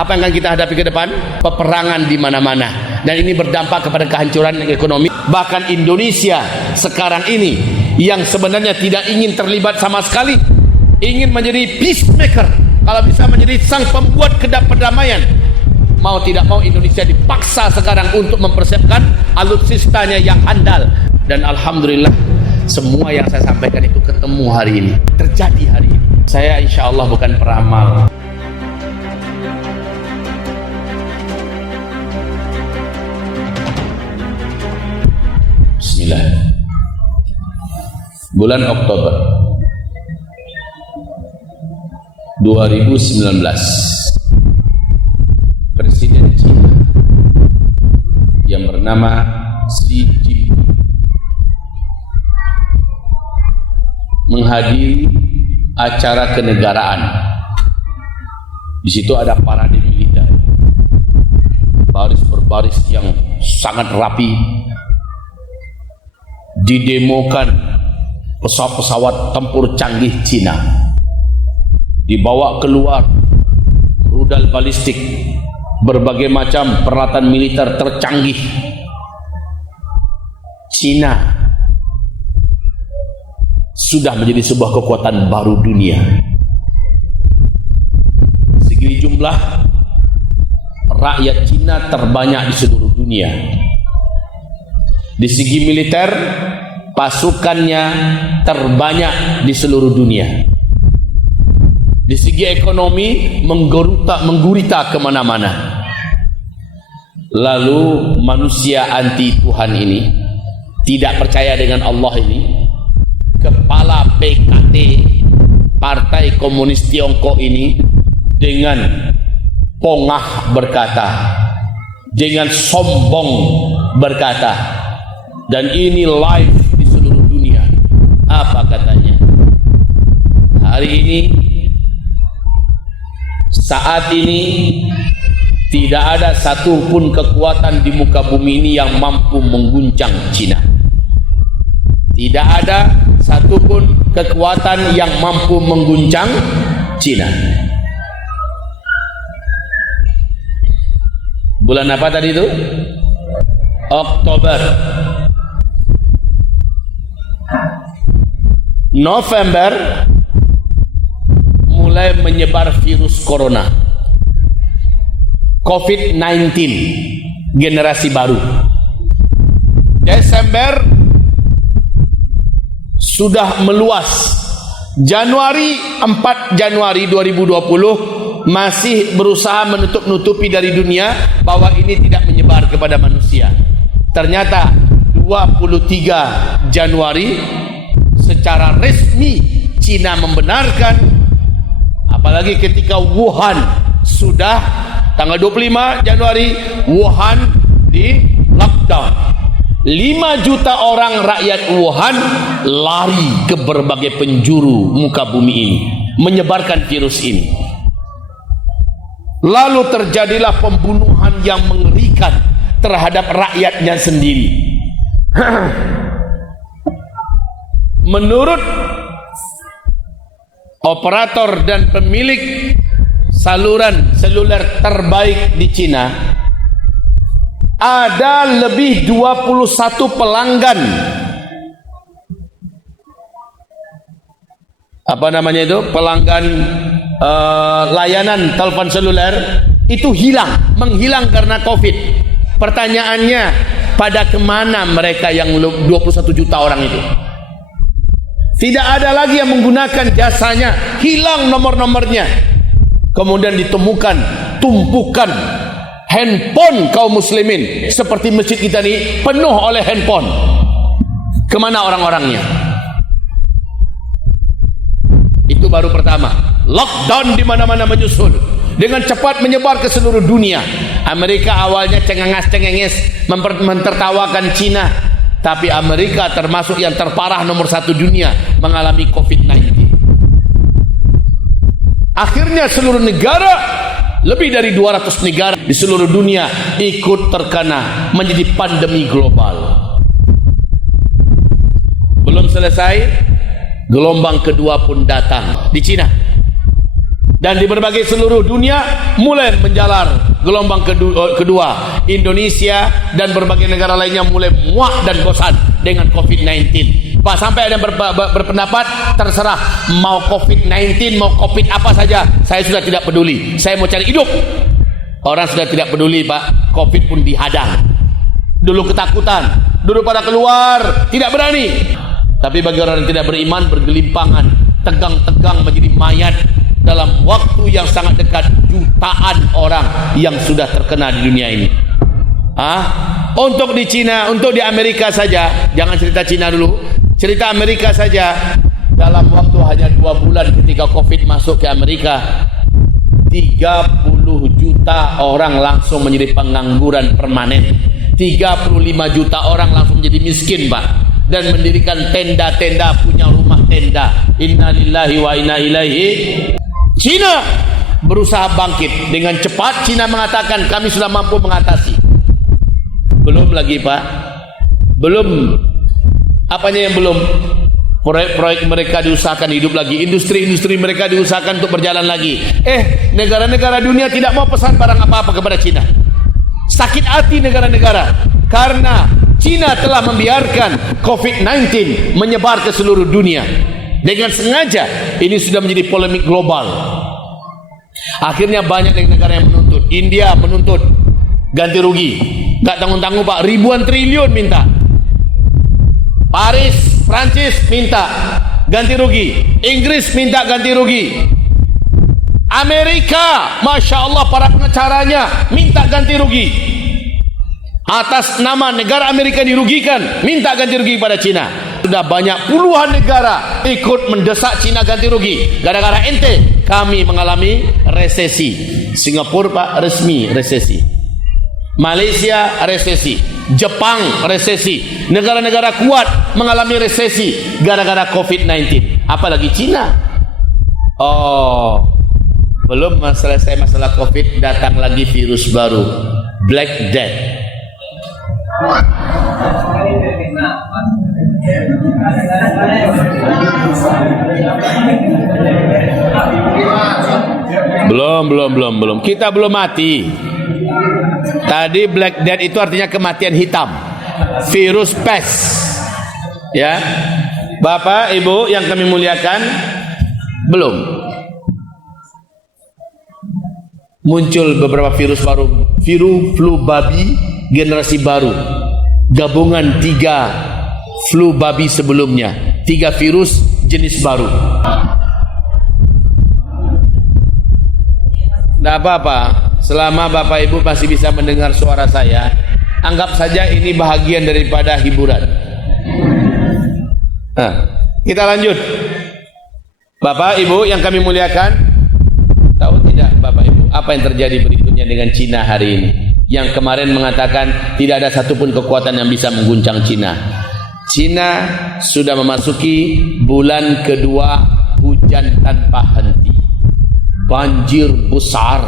Apa yang akan kita hadapi ke depan? Peperangan di mana-mana, dan ini berdampak kepada kehancuran ekonomi. Bahkan Indonesia sekarang ini yang sebenarnya tidak ingin terlibat sama sekali, ingin menjadi peacemaker, kalau bisa menjadi sang pembuat perdamaian. Mau tidak mau Indonesia dipaksa sekarang untuk mempersiapkan alutsistanya yang handal. Dan alhamdulillah semua yang saya sampaikan itu ketemu hari ini, terjadi hari ini. Saya insya Allah bukan peramal. Bismillah. Bulan Oktober 2019, Presiden China yang bernama Xi Jinping menghadiri acara kenegaraan. Di situ ada parade militer, baris berbaris yang sangat rapi, didemokan pesawat-pesawat tempur canggih Cina, dibawa keluar rudal balistik, berbagai macam peralatan militer tercanggih. Cina sudah menjadi sebuah kekuatan baru dunia. Segi jumlah, rakyat Cina terbanyak di seluruh dunia. Di segi militer, pasukannya terbanyak di seluruh dunia. Di segi ekonomi, menggurita kemana-mana. Lalu manusia anti Tuhan ini, tidak percaya dengan Allah ini, kepala PKT, Partai Komunis Tiongkok ini, dengan pongah berkata, dengan sombong berkata, dan ini live di seluruh dunia. Apa katanya? Hari ini, saat ini, tidak ada satupun kekuatan di muka bumi ini yang mampu mengguncang Cina. Tidak ada satupun kekuatan yang mampu mengguncang Cina. Bulan apa tadi itu? Oktober. November mulai menyebar virus corona, COVID-19 generasi baru. Desember sudah meluas. Januari 4 Januari 2020 masih berusaha menutup-nutupi dari dunia bahwa ini tidak menyebar kepada manusia. Ternyata 23 Januari secara resmi Cina membenarkan, apalagi ketika Wuhan sudah tanggal 25 Januari Wuhan di lockdown. 5 juta orang rakyat Wuhan lari ke berbagai penjuru muka bumi ini menyebarkan virus ini. Lalu terjadilah pembunuhan yang mengerikan terhadap rakyatnya sendiri. Menurut operator dan pemilik saluran seluler terbaik di Cina, ada lebih 21 pelanggan, apa namanya itu, pelanggan layanan telepon seluler itu menghilang karena COVID. Pertanyaannya, pada kemana mereka yang 21 juta orang itu? Tidak ada lagi yang menggunakan jasanya, hilang nomor-nomornya. Kemudian ditemukan tumpukan handphone kaum muslimin, seperti masjid kita ini penuh oleh handphone. Kemana orang-orangnya? Itu baru pertama. Lockdown di mana-mana menyusul, dengan cepat menyebar ke seluruh dunia. Amerika awalnya cengenges mentertawakan Cina, tapi Amerika termasuk yang terparah nomor 1 dunia mengalami COVID-19. Akhirnya seluruh negara, lebih dari 200 negara di seluruh dunia ikut terkena menjadi pandemi global. Belum selesai, gelombang kedua pun datang di Cina. Dan di berbagai seluruh dunia mulai menjalar gelombang kedua. Indonesia dan berbagai negara lainnya mulai muak dan bosan dengan COVID-19. Pak, sampai ada yang berpendapat terserah mau COVID-19, mau COVID apa saja, saya sudah tidak peduli, saya mau cari hidup. Orang sudah tidak peduli, Pak. COVID pun dihadang. Dulu ketakutan, dulu pada keluar, tidak berani. Tapi bagi orang yang tidak beriman, bergelimpangan, tegang-tegang menjadi mayat. Dalam waktu yang sangat dekat, jutaan orang yang sudah terkena di dunia ini. Untuk di Cina, untuk di Amerika saja, jangan cerita Cina dulu, cerita Amerika saja. Dalam waktu hanya 2 bulan ketika COVID masuk ke Amerika, 30 juta orang langsung menjadi pengangguran permanen. 35 juta orang langsung menjadi miskin, Pak. Dan mendirikan tenda-tenda, punya rumah tenda. Innalillahi wa inna ilaihi. Cina berusaha bangkit dengan cepat. Cina mengatakan kami sudah mampu mengatasi. Belum lagi, Pak. Belum. Apanya yang belum? Proyek-proyek mereka diusahakan hidup lagi, industri-industri mereka diusahakan untuk berjalan lagi. Negara-negara dunia tidak mau pesan barang apa-apa kepada Cina. Sakit hati negara-negara karena Cina telah membiarkan COVID-19 menyebar ke seluruh dunia. Dengan sengaja ini sudah menjadi polemik global. Akhirnya banyak negara yang menuntut. India menuntut ganti rugi, gak tanggung-tanggung, Pak, ribuan triliun minta. Paris, Prancis minta ganti rugi, Inggris minta ganti rugi, Amerika, Masya Allah, para pengacaranya minta ganti rugi. Atas nama negara Amerika dirugikan, minta ganti rugi pada Cina. Sudah banyak puluhan negara ikut mendesak Cina ganti rugi. Gara-gara ente kami mengalami resesi. Singapura, Pak, resmi resesi. Malaysia resesi. Jepang resesi. Negara-negara kuat mengalami resesi gara-gara COVID-19. Apalagi Cina. Belum selesai masalah COVID, datang lagi virus baru, Black Death. Belum. Kita belum mati. Tadi Black Death itu artinya kematian hitam, virus pes. Ya, Bapak, Ibu yang kami muliakan, belum. Muncul beberapa virus baru, virus flu babi generasi baru, gabungan 3 flu babi sebelumnya, 3 virus jenis baru. Tidak apa-apa, selama Bapak Ibu masih bisa mendengar suara saya, anggap saja ini bahagian daripada hiburan. Kita lanjut. Bapak Ibu yang kami muliakan, tahu tidak Bapak Ibu apa yang terjadi berikutnya dengan Cina hari ini? Yang kemarin mengatakan tidak ada satupun kekuatan yang bisa mengguncang Cina. Cina sudah memasuki bulan kedua hujan tanpa henti, banjir besar,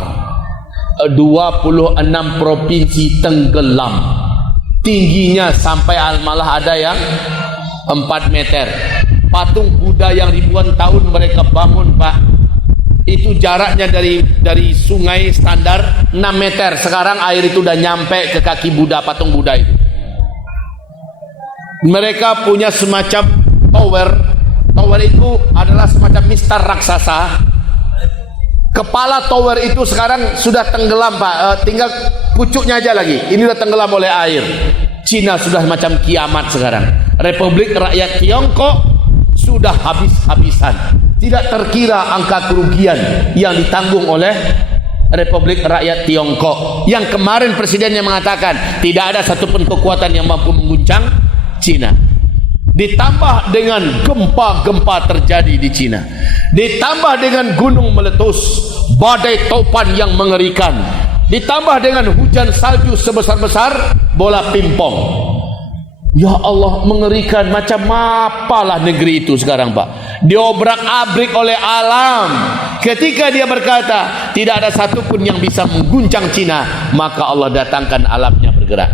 26 provinsi tenggelam, tingginya sampai malah ada yang 4 meter. Patung Buddha yang ribuan tahun mereka bangun, Pak, itu jaraknya dari sungai standar 6 meter. Sekarang air itu udah nyampe ke kaki Buddha, patung Buddha itu. Mereka punya semacam tower. Tower itu adalah semacam mistar raksasa. Kepala tower itu sekarang sudah tenggelam, Pak. Tinggal pucuknya aja lagi. Ini sudah tenggelam oleh air. Cina sudah macam kiamat sekarang. Republik Rakyat Tiongkok sudah habis-habisan. Tidak terkira angka kerugian yang ditanggung oleh Republik Rakyat Tiongkok, yang kemarin presidennya mengatakan tidak ada satupun kekuatan yang mampu mengguncang Cina. Ditambah dengan gempa-gempa terjadi di Cina, ditambah dengan gunung meletus, badai topan yang mengerikan, ditambah dengan hujan salju sebesar-besar bola pimpong. Ya Allah, mengerikan. Macam apalah negeri itu sekarang, Pak, diobrak-abrik oleh alam. Ketika dia berkata tidak ada satupun yang bisa mengguncang Cina, maka Allah datangkan alamnya bergerak.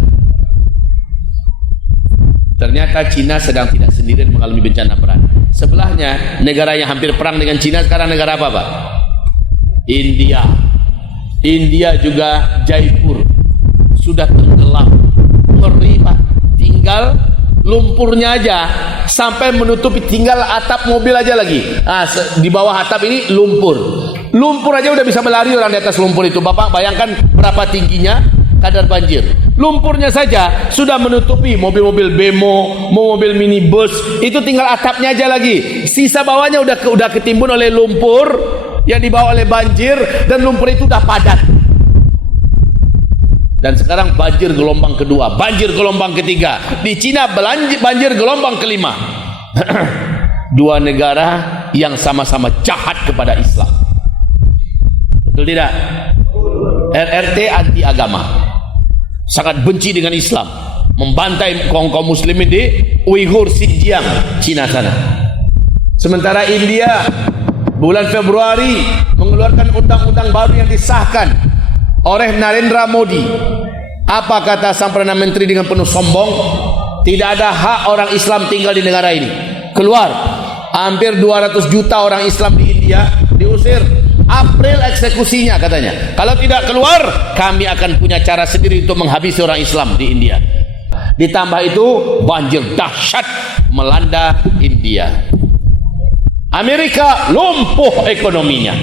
Ternyata Cina sedang tidak sendirian mengalami bencana berat. Sebelahnya negara yang hampir perang dengan Cina sekarang negara apa, Pak? India. India juga Jaipur sudah tenggelam, ngeri Pak. Tinggal lumpurnya aja sampai menutupi, tinggal atap mobil aja lagi. Di bawah atap ini lumpur aja udah bisa berlari orang di atas lumpur itu. Bapak bayangkan berapa tingginya kadar banjir. Lumpurnya saja sudah menutupi mobil-mobil bemo, mobil minibus, itu tinggal atapnya aja lagi. Sisa bawahnya udah ketimbun oleh lumpur yang dibawa oleh banjir, dan lumpur itu udah padat. Dan sekarang banjir gelombang kedua, banjir gelombang ketiga. Di Cina banjir gelombang kelima. Dua negara yang sama-sama jahat kepada Islam. Betul tidak? RRT anti agama, sangat benci dengan Islam, membantai kaum muslimin di Uighur, Xinjiang, Cina sana. Sementara India bulan Februari mengeluarkan undang-undang baru yang disahkan oleh Narendra Modi. Apa kata sang Perdana Menteri dengan penuh sombong? Tidak ada hak orang Islam tinggal di negara ini. Keluar. Hampir 200 juta orang Islam di India diusir. April eksekusinya katanya. Kalau tidak keluar, kami akan punya cara sendiri untuk menghabisi orang Islam di India. Ditambah itu, banjir dahsyat melanda India. Amerika lumpuh ekonominya,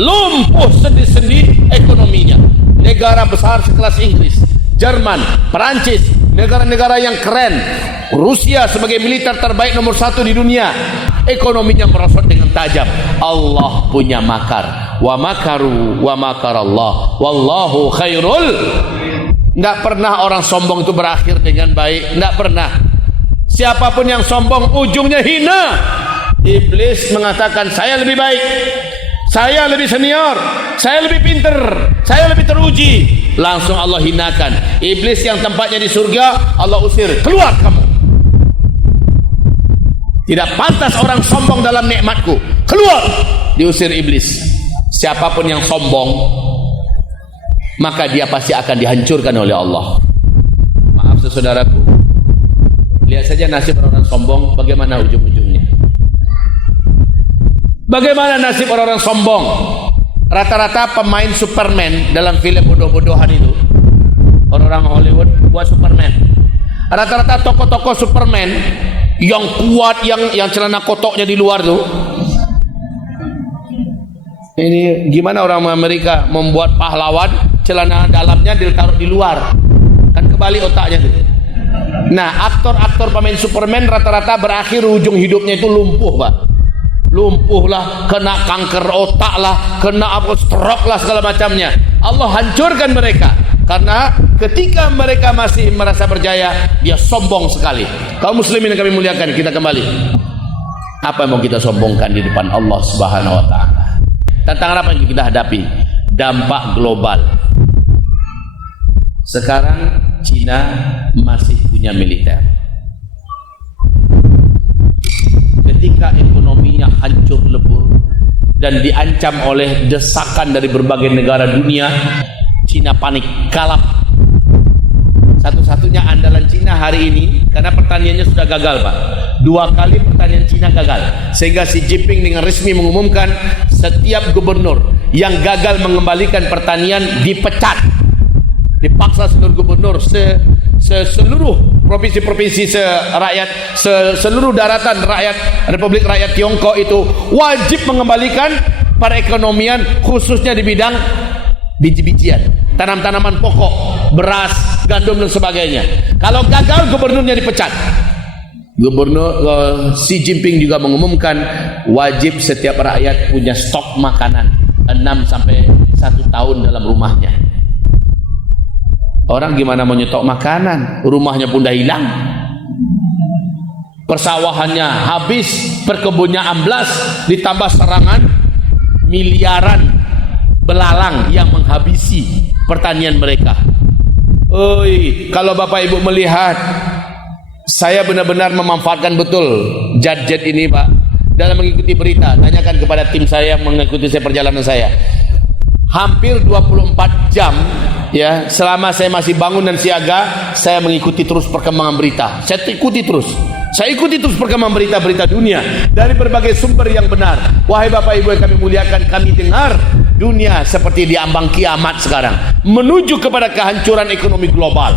lumpuh sendi-sendi ekonominya. Negara besar sekelas Inggris, Jerman, Perancis, negara-negara yang keren, Rusia sebagai militer terbaik nomor 1 di dunia, ekonominya merosot dengan tajam. Allah punya makar. Wa makaru wa makarallah wallahu khairul. Tidak pernah orang sombong itu berakhir dengan baik, tidak pernah. Siapapun yang sombong ujungnya hina. Iblis mengatakan, saya lebih baik, saya lebih senior, saya lebih pinter, saya lebih teruji. Langsung Allah hinakan. Iblis yang tempatnya di surga, Allah usir, keluar kamu. Tidak pantas orang sombong dalam nikmatku, keluar. Diusir iblis. Siapapun yang sombong, maka dia pasti akan dihancurkan oleh Allah. Maaf saudaraku, lihat saja nasib orang sombong, bagaimana ujung-ujungnya. Bagaimana nasib orang-orang sombong? Rata-rata pemain Superman dalam film bodoh-bodohan itu, orang-orang Hollywood buat Superman. Rata-rata tokoh-tokoh Superman yang kuat, yang celana kotoknya di luar tuh. Ini gimana orang Amerika membuat pahlawan celana dalamnya ditaruh di luar? Kan kebalik otaknya tuh. Nah, aktor-aktor pemain Superman rata-rata berakhir ujung hidupnya itu lumpuh, Pak. Lumpuh lah, kena kanker otak lah, kena stroke lah, segala macamnya. Allah hancurkan mereka karena ketika mereka masih merasa berjaya, dia sombong sekali. Kaum muslimin yang kami muliakan, kita kembali. Apa yang mau kita sombongkan di depan Allah Subhanahu wa taala? Tantangan apa yang kita hadapi? Dampak global. Sekarang Cina masih punya militer. Ketika ekonominya hancur lebur dan diancam oleh desakan dari berbagai negara dunia, Cina panik, kalap. Satu-satunya andalan Cina hari ini, karena pertaniannya sudah gagal, Pak. 2 kali pertanian Cina gagal, sehingga Xi Jinping dengan resmi mengumumkan setiap gubernur yang gagal mengembalikan pertanian dipecat. Dipaksa seluruh gubernur seluruh provinsi-provinsi seluruh daratan rakyat Republik Rakyat Tiongkok itu wajib mengembalikan perekonomian, khususnya di bidang biji-bijian, tanam-tanaman pokok, beras, gandum dan sebagainya. Kalau gagal, gubernurnya dipecat. Gubernur Xi Jinping juga mengumumkan wajib setiap rakyat punya stok makanan 6 sampai 1 tahun dalam rumahnya. Orang gimana mau nyetok makanan? Rumahnya pun dah hilang, persawahannya habis, perkebunnya amblas, ditambah serangan miliaran belalang yang menghabisi pertanian mereka. Oi, kalau Bapak Ibu melihat, saya benar-benar memanfaatkan betul jet-jet ini, Pak, dalam mengikuti berita. Tanyakan kepada tim saya yang mengikuti perjalanan saya. Hampir 24 jam ya, selama saya masih bangun dan siaga, saya mengikuti terus perkembangan berita. Saya ikuti terus perkembangan berita-berita dunia dari berbagai sumber yang benar. Wahai Bapak Ibu yang kami muliakan, kami dengar dunia seperti diambang kiamat sekarang, menuju kepada kehancuran ekonomi global.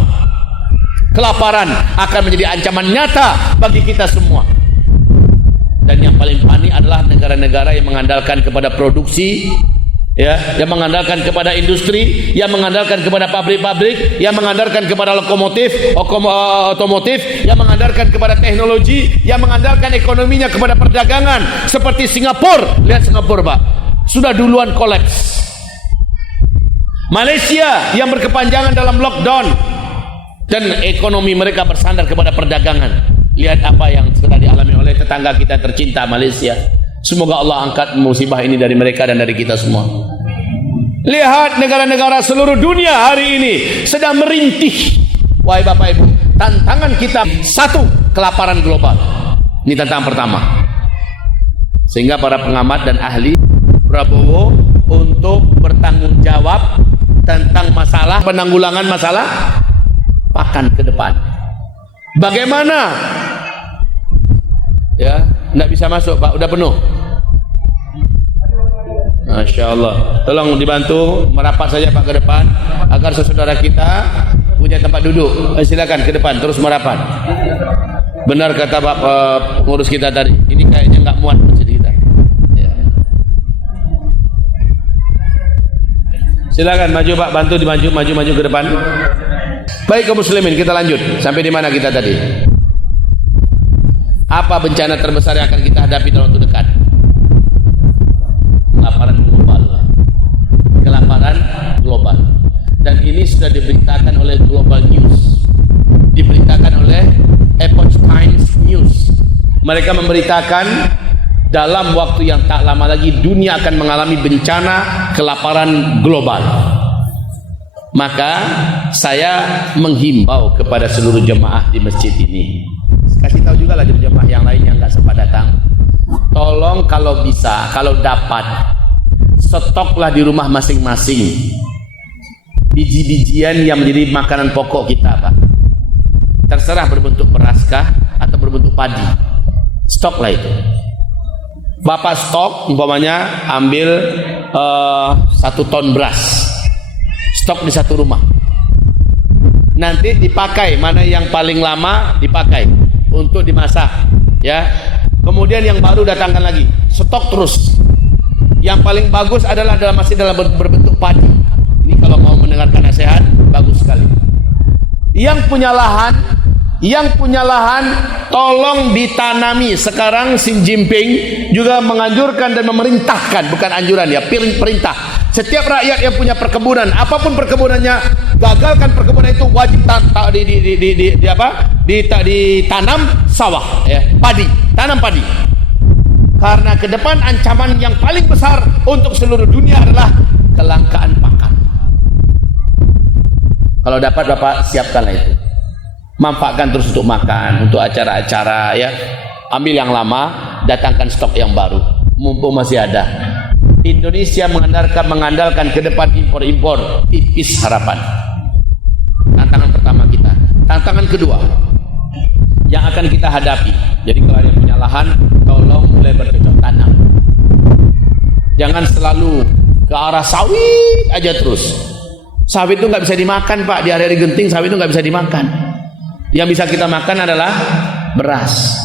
Kelaparan akan menjadi ancaman nyata bagi kita semua. Dan yang paling panik adalah negara-negara yang mengandalkan kepada produksi, ya, yang mengandalkan kepada industri, yang mengandalkan kepada pabrik-pabrik, yang mengandalkan kepada otomotif, yang mengandalkan kepada teknologi, yang mengandalkan ekonominya kepada perdagangan, seperti Singapura. Lihat Singapura, Pak, sudah duluan kolaps. Malaysia yang berkepanjangan dalam lockdown dan ekonomi mereka bersandar kepada perdagangan. Lihat apa yang sedang dialami oleh tetangga kita tercinta, Malaysia. Semoga Allah angkat musibah ini dari mereka dan dari kita semua. Lihat negara-negara seluruh dunia hari ini sedang merintih. Wahai Bapak Ibu, tantangan kita satu, kelaparan global. Ini tantangan pertama. Sehingga para pengamat dan ahli Prabowo untuk bertanggung jawab tentang masalah penanggulangan masalah pakan ke depan. Bagaimana? Ya, tidak bisa masuk, Pak, udah penuh. Masya Allah, tolong dibantu merapat saja, Pak, ke depan agar saudara kita punya tempat duduk. Silakan ke depan, terus merapat. Benar kata Pak pengurus kita tadi, ini kayaknya nggak muat masjid kita. Ya. Silakan maju, Pak, bantu maju ke depan. Baik kaum muslimin, kita lanjut. Sampai di mana kita tadi? Apa bencana terbesar yang akan kita hadapi dalam waktu dekat? Kelaparan global. Dan ini sudah diberitakan oleh Global News, diberitakan oleh Epoch Times News. Mereka memberitakan dalam waktu yang tak lama lagi dunia akan mengalami bencana kelaparan global. Maka saya menghimbau kepada seluruh jemaah di masjid ini, kasih tahu juga lah jemaah yang lain yang nggak sempat datang, tolong kalau bisa, kalau dapat, stoklah di rumah masing-masing biji-bijian yang menjadi makanan pokok kita, Pak. Terserah berbentuk beraskah atau berbentuk padi, stoklah itu. Bapak stok, umpamanya ambil 1 ton beras, stok di satu rumah. Nanti dipakai, mana yang paling lama dipakai untuk dimasak, ya. Kemudian yang baru datangkan lagi, stok terus. Yang paling bagus adalah masih dalam berbentuk padi. Ini kalau mau mendengarkan nasihat, bagus sekali. Yang punya lahan, tolong ditanami. Sekarang Xi Jinping juga menganjurkan dan memerintahkan, bukan anjuran ya, perintah. Setiap rakyat yang punya perkebunan, apapun perkebunannya, gagalkan perkebunan itu wajib ditanam sawah, ya, padi, tanam padi. Karena ke depan ancaman yang paling besar untuk seluruh dunia adalah kelangkaan pakan. Kalau dapat Bapak siapkanlah itu. Manfaatkan terus untuk makan, untuk acara-acara, ya. Ambil yang lama, datangkan stok yang baru. Mumpung masih ada. Indonesia mengandalkan ke depan impor-impor, tipis harapan. Tantangan pertama kita. Tantangan kedua yang akan kita hadapi. Jadi kalau yang punya lahan, tolong mulai bercocok tanam. Jangan selalu ke arah sawit aja terus. Sawit itu nggak bisa dimakan, Pak. Di hari-hari genting sawit itu nggak bisa dimakan. Yang bisa kita makan adalah beras.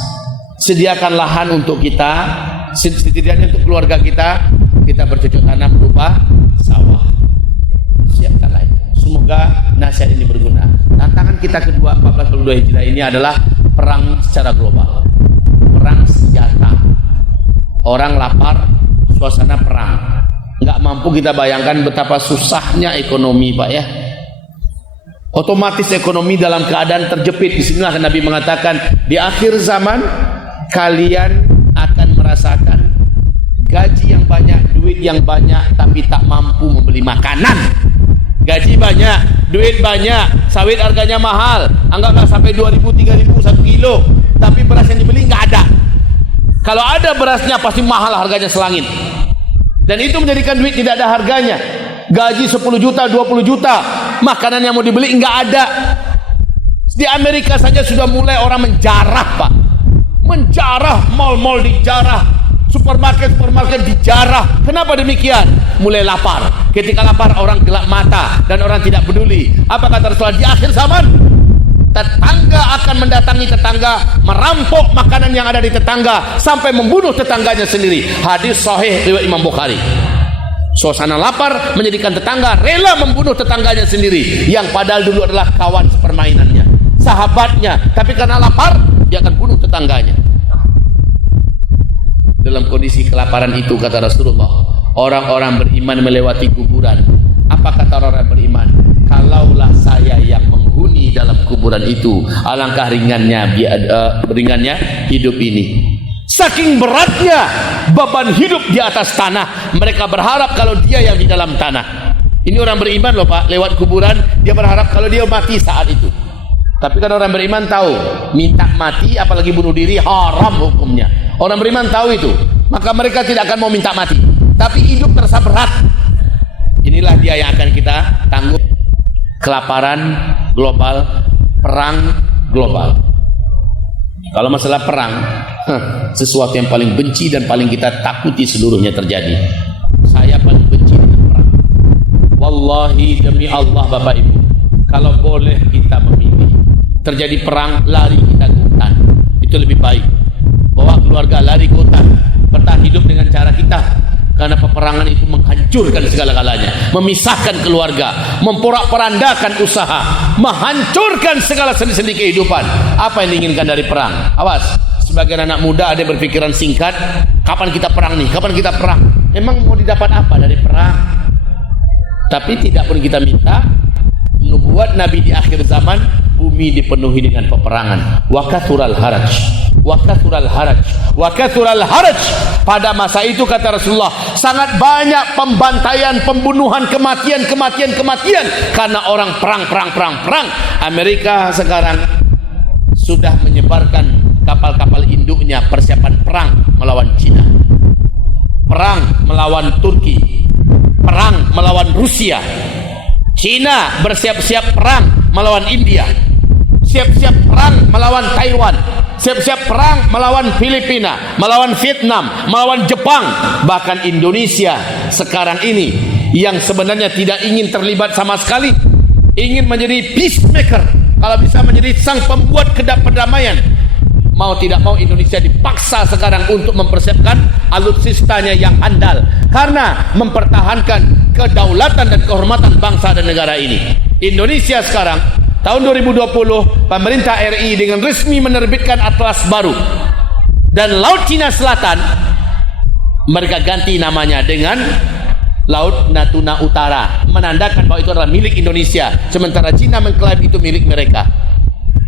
Sediakan lahan untuk kita, setidaknya untuk keluarga kita bercocok tanam berupa sawah. Siapkanlah itu. Semoga nasihat ini berguna. Tantangan kita kedua 1442 Hijriah ini adalah perang secara global. Perang senjata. Orang lapar, suasana perang. Nggak mampu kita bayangkan betapa susahnya ekonomi, Pak, ya. Otomatis ekonomi dalam keadaan terjepit. Disinilah Nabi mengatakan, di akhir zaman kalian akan merasakan gaji yang banyak, duit yang banyak, tapi tak mampu membeli makanan. Gaji banyak, duit banyak, sawit harganya mahal, anggaplah sampai 2.000, 3.000 1 kilo, tapi beras yang dibeli nggak ada. Kalau ada berasnya pasti mahal harganya selangit. Dan itu menjadikan duit tidak ada harganya. Gaji 10 juta, 20 juta, makanan yang mau dibeli nggak ada. Di Amerika saja sudah mulai orang menjarah, Pak. Menjarah, mal-mal dijarah, supermarket dijarah. Kenapa demikian? Mulai lapar. Ketika lapar orang gelap mata dan orang tidak peduli. Apa kata Rasulullah di akhir zaman? Tetangga akan mendatangi tetangga, merampok makanan yang ada di tetangga sampai membunuh tetangganya sendiri. Hadis sahih riwayat Imam Bukhari. Suasana lapar menjadikan tetangga rela membunuh tetangganya sendiri yang padahal dulu adalah kawan sepermainannya, sahabatnya, tapi karena lapar dia akan bunuh tetangganya. Dalam kondisi kelaparan itu, kata Rasulullah, orang-orang beriman melewati kuburan. Apa kata orang beriman? Kalaulah saya yang menghuni dalam kuburan itu, alangkah ringannya hidup ini. Saking beratnya beban hidup di atas tanah, mereka berharap kalau dia yang di dalam tanah. Ini orang beriman loh Pak, lewat kuburan dia berharap kalau dia mati saat itu. Tapi kan orang beriman tahu, minta mati apalagi bunuh diri haram hukumnya. Orang beriman tahu itu, maka mereka tidak akan mau minta mati. Tapi hidup terasa berat. Inilah dia yang akan kita tanggung. Kelaparan global, perang global. Kalau masalah perang, sesuatu yang paling benci dan paling kita takuti seluruhnya terjadi. Saya paling benci dengan perang. Wallahi demi Allah Bapak Ibu, kalau boleh kita memilih, terjadi perang, lari kita ke hutan, itu lebih baik. Bawa keluarga lari ke hutan, bertahan hidup dengan cara kita. Karena peperangan itu menghancurkan segala-galanya, memisahkan keluarga, memporak-porandakan usaha, menghancurkan segala sendi-sendi kehidupan. Apa yang diinginkan dari perang? Awas, sebagian anak muda ada yang berpikiran singkat, kapan kita perang nih, kapan kita perang. Memang mau didapat apa dari perang? Tapi tidak pun kita minta nubuat Nabi di akhir zaman, bumi dipenuhi dengan peperangan. Wa kathural haraj, wa kathural haraj, wa kathural haraj. Pada masa itu kata Rasulullah, sangat banyak pembantaian, pembunuhan, kematian karena orang perang. Amerika sekarang sudah menyebarkan kapal-kapal induknya persiapan perang melawan Cina, perang melawan Turki, perang melawan Rusia. Cina bersiap-siap perang melawan India, siap-siap perang melawan Taiwan, siap-siap perang melawan Filipina, melawan Vietnam, melawan Jepang. Bahkan Indonesia sekarang ini yang sebenarnya tidak ingin terlibat sama sekali, ingin menjadi peacemaker, kalau bisa menjadi sang pembuat perdamaian. Mau tidak mau Indonesia dipaksa sekarang untuk mempersiapkan alutsistanya yang andal karena mempertahankan kedaulatan dan kehormatan bangsa dan negara ini. Indonesia sekarang tahun 2020, pemerintah RI dengan resmi menerbitkan atlas baru, dan Laut Cina Selatan mereka ganti namanya dengan Laut Natuna Utara, menandakan bahwa itu adalah milik Indonesia, sementara Cina mengklaim itu milik mereka.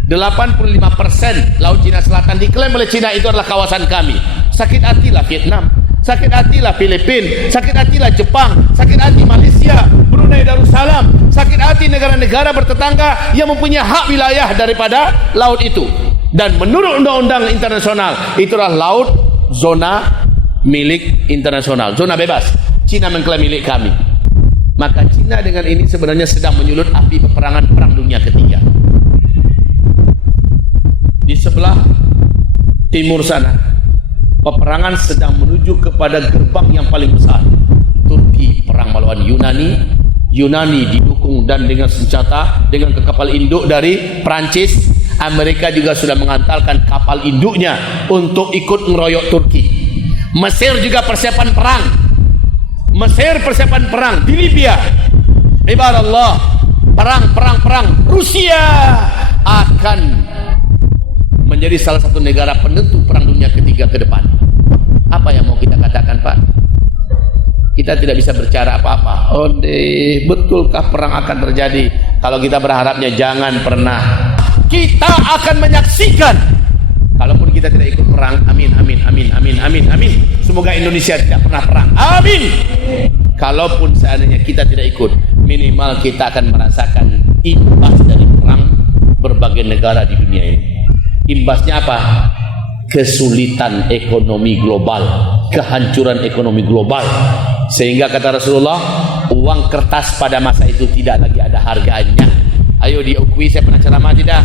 85% Laut Cina Selatan diklaim oleh Cina itu adalah kawasan kami. Sakit hatilah Vietnam, sakit hatilah Filipina, sakit hatilah Jepang, sakit hati Malaysia, Brunei Darussalam, sakit hati negara-negara bertetangga yang mempunyai hak wilayah daripada laut itu. Dan menurut undang-undang internasional, itulah laut zona milik internasional, zona bebas. Cina mengklaim milik kami. Maka Cina dengan ini sebenarnya sedang menyulut api peperangan Perang Dunia Ketiga. Di sebelah timur sana, peperangan sedang menuju kepada gerbang yang paling besar. Turki perang melawan Yunani didukung dan dengan senjata, dengan kapal induk dari Prancis. Amerika juga sudah mengantarkan kapal induknya untuk ikut meroyok Turki. Mesir juga persiapan perang. Mesir persiapan perang di Libya. Ibarat perang. Rusia akan menjadi salah satu negara penentu Perang Dunia Ketiga ke depan. Apa yang mau kita katakan Pak? Kita tidak bisa berbicara apa-apa. Betulkah perang akan terjadi? Kalau kita berharapnya jangan pernah. Kita akan menyaksikan. Kalaupun kita tidak ikut perang, amin. Semoga Indonesia tidak pernah perang, amin. Kalaupun seandainya kita tidak ikut, minimal kita akan merasakan imbas dari perang berbagai negara di dunia ini. Imbasnya apa? Kesulitan ekonomi global, kehancuran ekonomi global. Sehingga kata Rasulullah, uang kertas pada masa itu tidak lagi ada harganya. Ayo diakui, saya pernah ceramah tidak?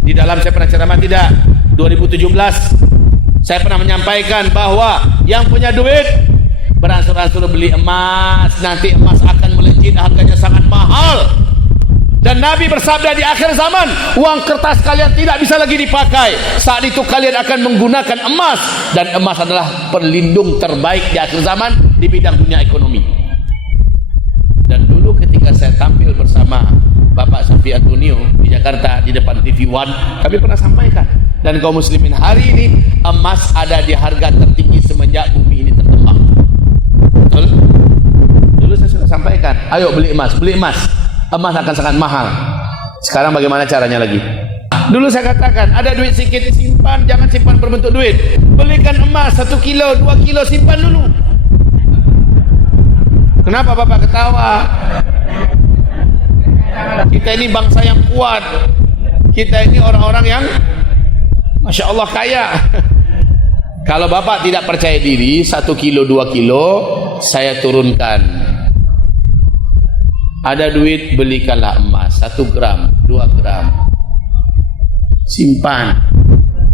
Di dalam saya pernah ceramah tidak? 2017 Saya pernah menyampaikan bahwa yang punya duit beransur-ansur beli emas, nanti emas akan melejit, harganya sangat mahal. Dan Nabi bersabda, di akhir zaman uang kertas kalian tidak bisa lagi dipakai. Saat itu kalian akan menggunakan emas, dan emas adalah pelindung terbaik di akhir zaman di bidang dunia ekonomi. Dan dulu ketika saya tampil bersama Bapak Syafi Antonio di Jakarta di depan TV One, kami pernah sampaikan, dan kaum muslimin hari ini emas ada di harga tertinggi semenjak bumi ini terkembang. Betul? Dulu saya sudah sampaikan, ayo beli emas, beli emas. Emas akan sangat mahal. Sekarang bagaimana caranya lagi? Dulu saya katakan, ada duit sedikit simpan, jangan simpan berbentuk duit. Belikan emas 1 kilo, 2 kilo, simpan dulu. Kenapa Bapak ketawa? Kita ini bangsa yang kuat. Kita ini orang-orang yang Masya Allah kaya. Kalau Bapak tidak percaya diri, 1 kilo, 2 kilo saya turunkan. Ada duit, belikanlah emas 1 gram, 2 gram, simpan.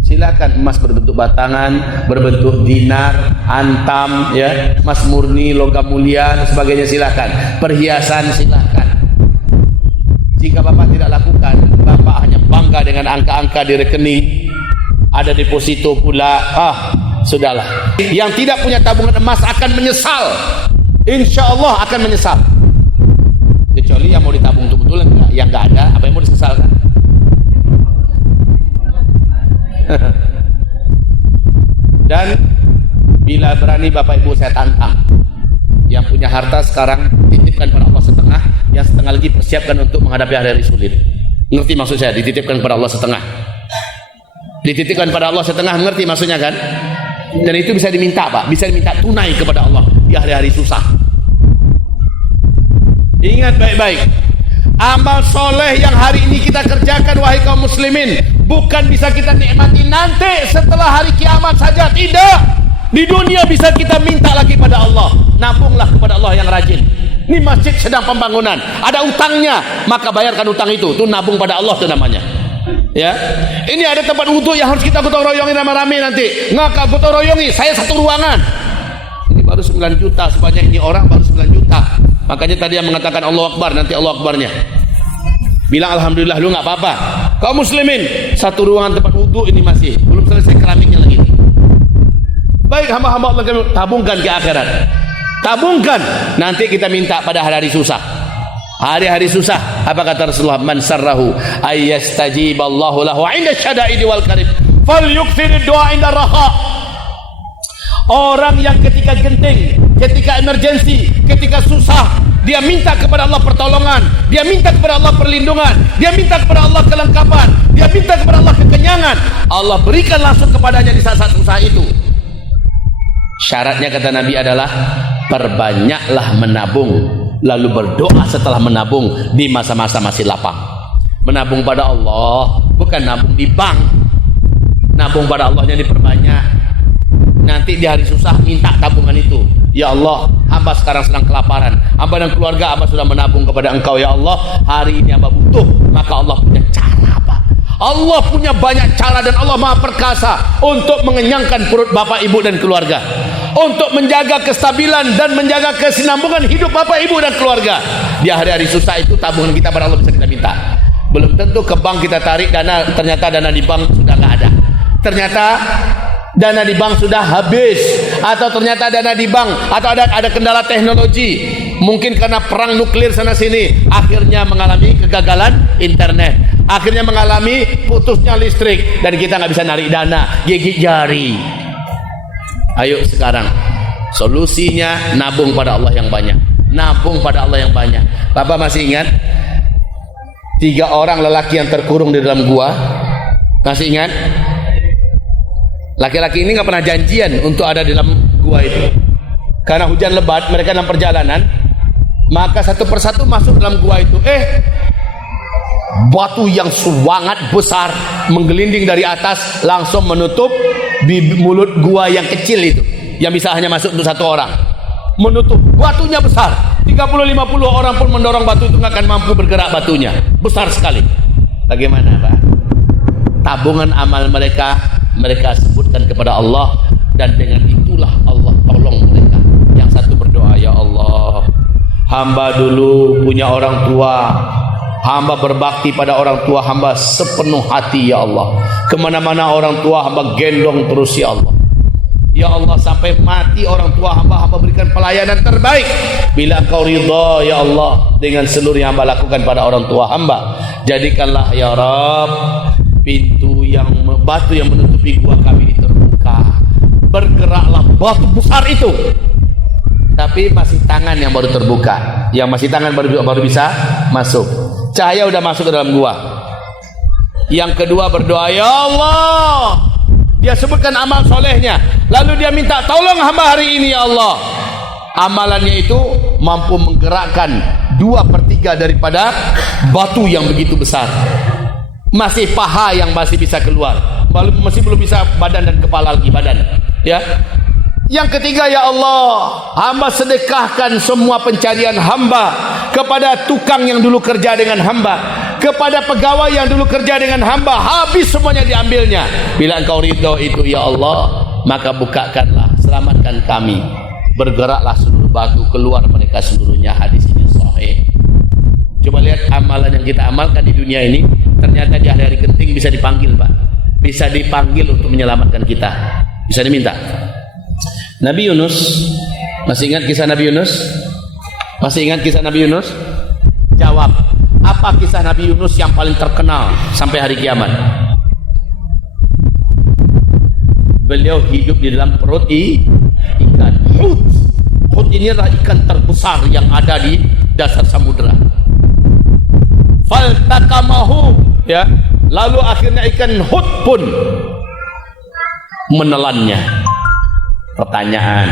Silakan emas berbentuk batangan, berbentuk dinar, antam, ya, emas murni, logam mulia dan sebagainya, silakan. Perhiasan silakan. Jika Bapak tidak lakukan, Bapak hanya bangga dengan angka-angka di rekening, ada deposito pula, sudahlah. Yang tidak punya tabungan emas akan menyesal, insya Allah akan menyesal. Kecuali yang mau ditabung betul-betul, yang nggak ada, apa yang mau disesalkan? Dan bila berani Bapak Ibu saya tantang, yang punya harta sekarang titipkan pada Allah setengah, yang setengah lagi persiapkan untuk menghadapi hari-hari sulit. Ngerti maksud saya? Dititipkan pada Allah setengah. Dititipkan pada Allah setengah, ngerti maksudnya kan? Dan itu bisa diminta Pak, bisa diminta tunai kepada Allah di hari-hari susah. Ingat baik-baik, amal soleh yang hari ini kita kerjakan wahai kaum muslimin, bukan bisa kita nikmati nanti setelah hari kiamat saja, tidak. Di dunia bisa kita minta lagi pada Allah. Nabunglah kepada Allah yang rajin. Ini masjid sedang pembangunan, ada utangnya, maka bayarkan utang itu nabung pada Allah itu namanya. Ya, ini ada tempat wudhu yang harus kita gotong royongi rame-rame nanti. Nggak gotong royongi, saya 1 ruangan. Ini baru 9 juta, sebanyak ini orang baru 9 juta. Makanya tadi yang mengatakan Allah Akbar, nanti Allah Akbarnya bilang Alhamdulillah, lu nggak apa-apa. Kaum muslimin, 1 ruangan tempat wudhu ini masih belum selesai keramiknya lagi. Baik hamba-hamba Allah, tabungkan ke akhirat, tabungkan, nanti kita minta pada hari-hari susah. Hari-hari susah, apa kata Rasulullah, man sarrahu ayyastajiballahu lahu 'inda syada'idi wal karib falyukthir du'a 'inda raha. Orang yang ketika genting, ketika emergensi, ketika susah, dia minta kepada Allah pertolongan, dia minta kepada Allah perlindungan, dia minta kepada Allah kelengkapan, dia minta kepada Allah kekenyangan, Allah berikan langsung kepadanya di saat-saat susah itu. Syaratnya kata Nabi adalah perbanyaklah menabung, lalu berdoa setelah menabung di masa-masa masih lapang. Menabung pada Allah, bukan nabung di bank. Nabung pada Allahnya diperbanyak. Nanti di hari susah minta tabungan itu. Ya Allah, hamba sekarang sedang kelaparan, hamba dan keluarga hamba sudah menabung kepada Engkau ya Allah, hari ini hamba butuh. Maka Allah punya cara apa? Allah punya banyak cara, dan Allah maha perkasa untuk mengenyangkan perut bapak ibu dan keluarga, untuk menjaga kestabilan dan menjaga kesinambungan hidup bapak ibu dan keluarga. Di hari-hari susah itu tabungan kita pada Allah bisa kita minta. Belum tentu ke bank kita tarik dana, ternyata dana di bank sudah nggak ada, ternyata dana di bank sudah habis, atau ternyata dana di bank, atau ada kendala teknologi, mungkin karena perang nuklir sana sini, akhirnya mengalami kegagalan internet, akhirnya mengalami putusnya listrik, dan kita nggak bisa narik dana, gigit jari. Ayo sekarang solusinya nabung pada Allah yang banyak, nabung pada Allah yang banyak. Bapak masih ingat 3 orang lelaki yang terkurung di dalam gua? Masih ingat? Laki-laki ini nggak pernah janjian untuk ada di dalam gua itu. Karena hujan lebat, mereka dalam perjalanan, maka satu persatu masuk dalam gua itu. Batu yang sangat besar menggelinding dari atas langsung menutup di mulut gua yang kecil itu, yang bisa hanya masuk untuk 1 orang. Menutup, batunya besar, 30-50 orang pun mendorong batu itu nggak akan mampu bergerak, batunya besar sekali. Bagaimana Pak? Tabungan amal mereka mereka sebutkan kepada Allah, dan dengan itulah Allah tolong mereka. Yang satu berdoa, ya Allah, hamba dulu punya orang tua, hamba berbakti pada orang tua hamba sepenuh hati, ya Allah. Kemana-mana orang tua hamba gendong terus, ya Allah. Ya Allah, sampai mati orang tua hamba, hamba berikan pelayanan terbaik. Bila Engkau ridha, ya Allah, dengan seluruh yang hamba lakukan pada orang tua hamba, jadikanlah ya Rabb pintu yang batu yang menutupi gua kami ini terbuka. Bergeraklah batu besar itu, tapi masih tangan yang baru terbuka. Yang masih tangan baru bisa masuk. Cahaya udah masuk ke dalam gua. Yang kedua berdoa, ya Allah, dia sebutkan amal solehnya, lalu dia minta tolong hamba hari ini, ya Allah. Amalannya itu mampu menggerakkan 2/3 daripada batu yang begitu besar. Masih paha yang masih bisa keluar, masih belum bisa badan dan kepala lagi badan, ya. Yang ketiga, ya Allah, hamba sedekahkan semua pencarian hamba kepada tukang yang dulu kerja dengan hamba, kepada pegawai yang dulu kerja dengan hamba, habis semuanya diambilnya. Bila Engkau ridho itu, ya Allah, maka bukakanlah, selamatkan kami. Bergeraklah seluruh batu, keluar mereka seluruhnya. Hadis ini sahih. Coba lihat amalan yang kita amalkan di dunia ini, ternyata di hari-hari genting bisa dipanggil, Pak. Bisa dipanggil untuk menyelamatkan kita. Bisa diminta. Nabi Yunus, masih ingat kisah Nabi Yunus? Masih ingat kisah Nabi Yunus? Jawab, apa kisah Nabi Yunus yang paling terkenal sampai hari kiamat? Beliau hidup di dalam perut ikan. Hut ini adalah ikan terbesar yang ada di dasar samudera. Faltakamahu, ya. Lalu akhirnya ikan hut pun menelannya. Pertanyaan,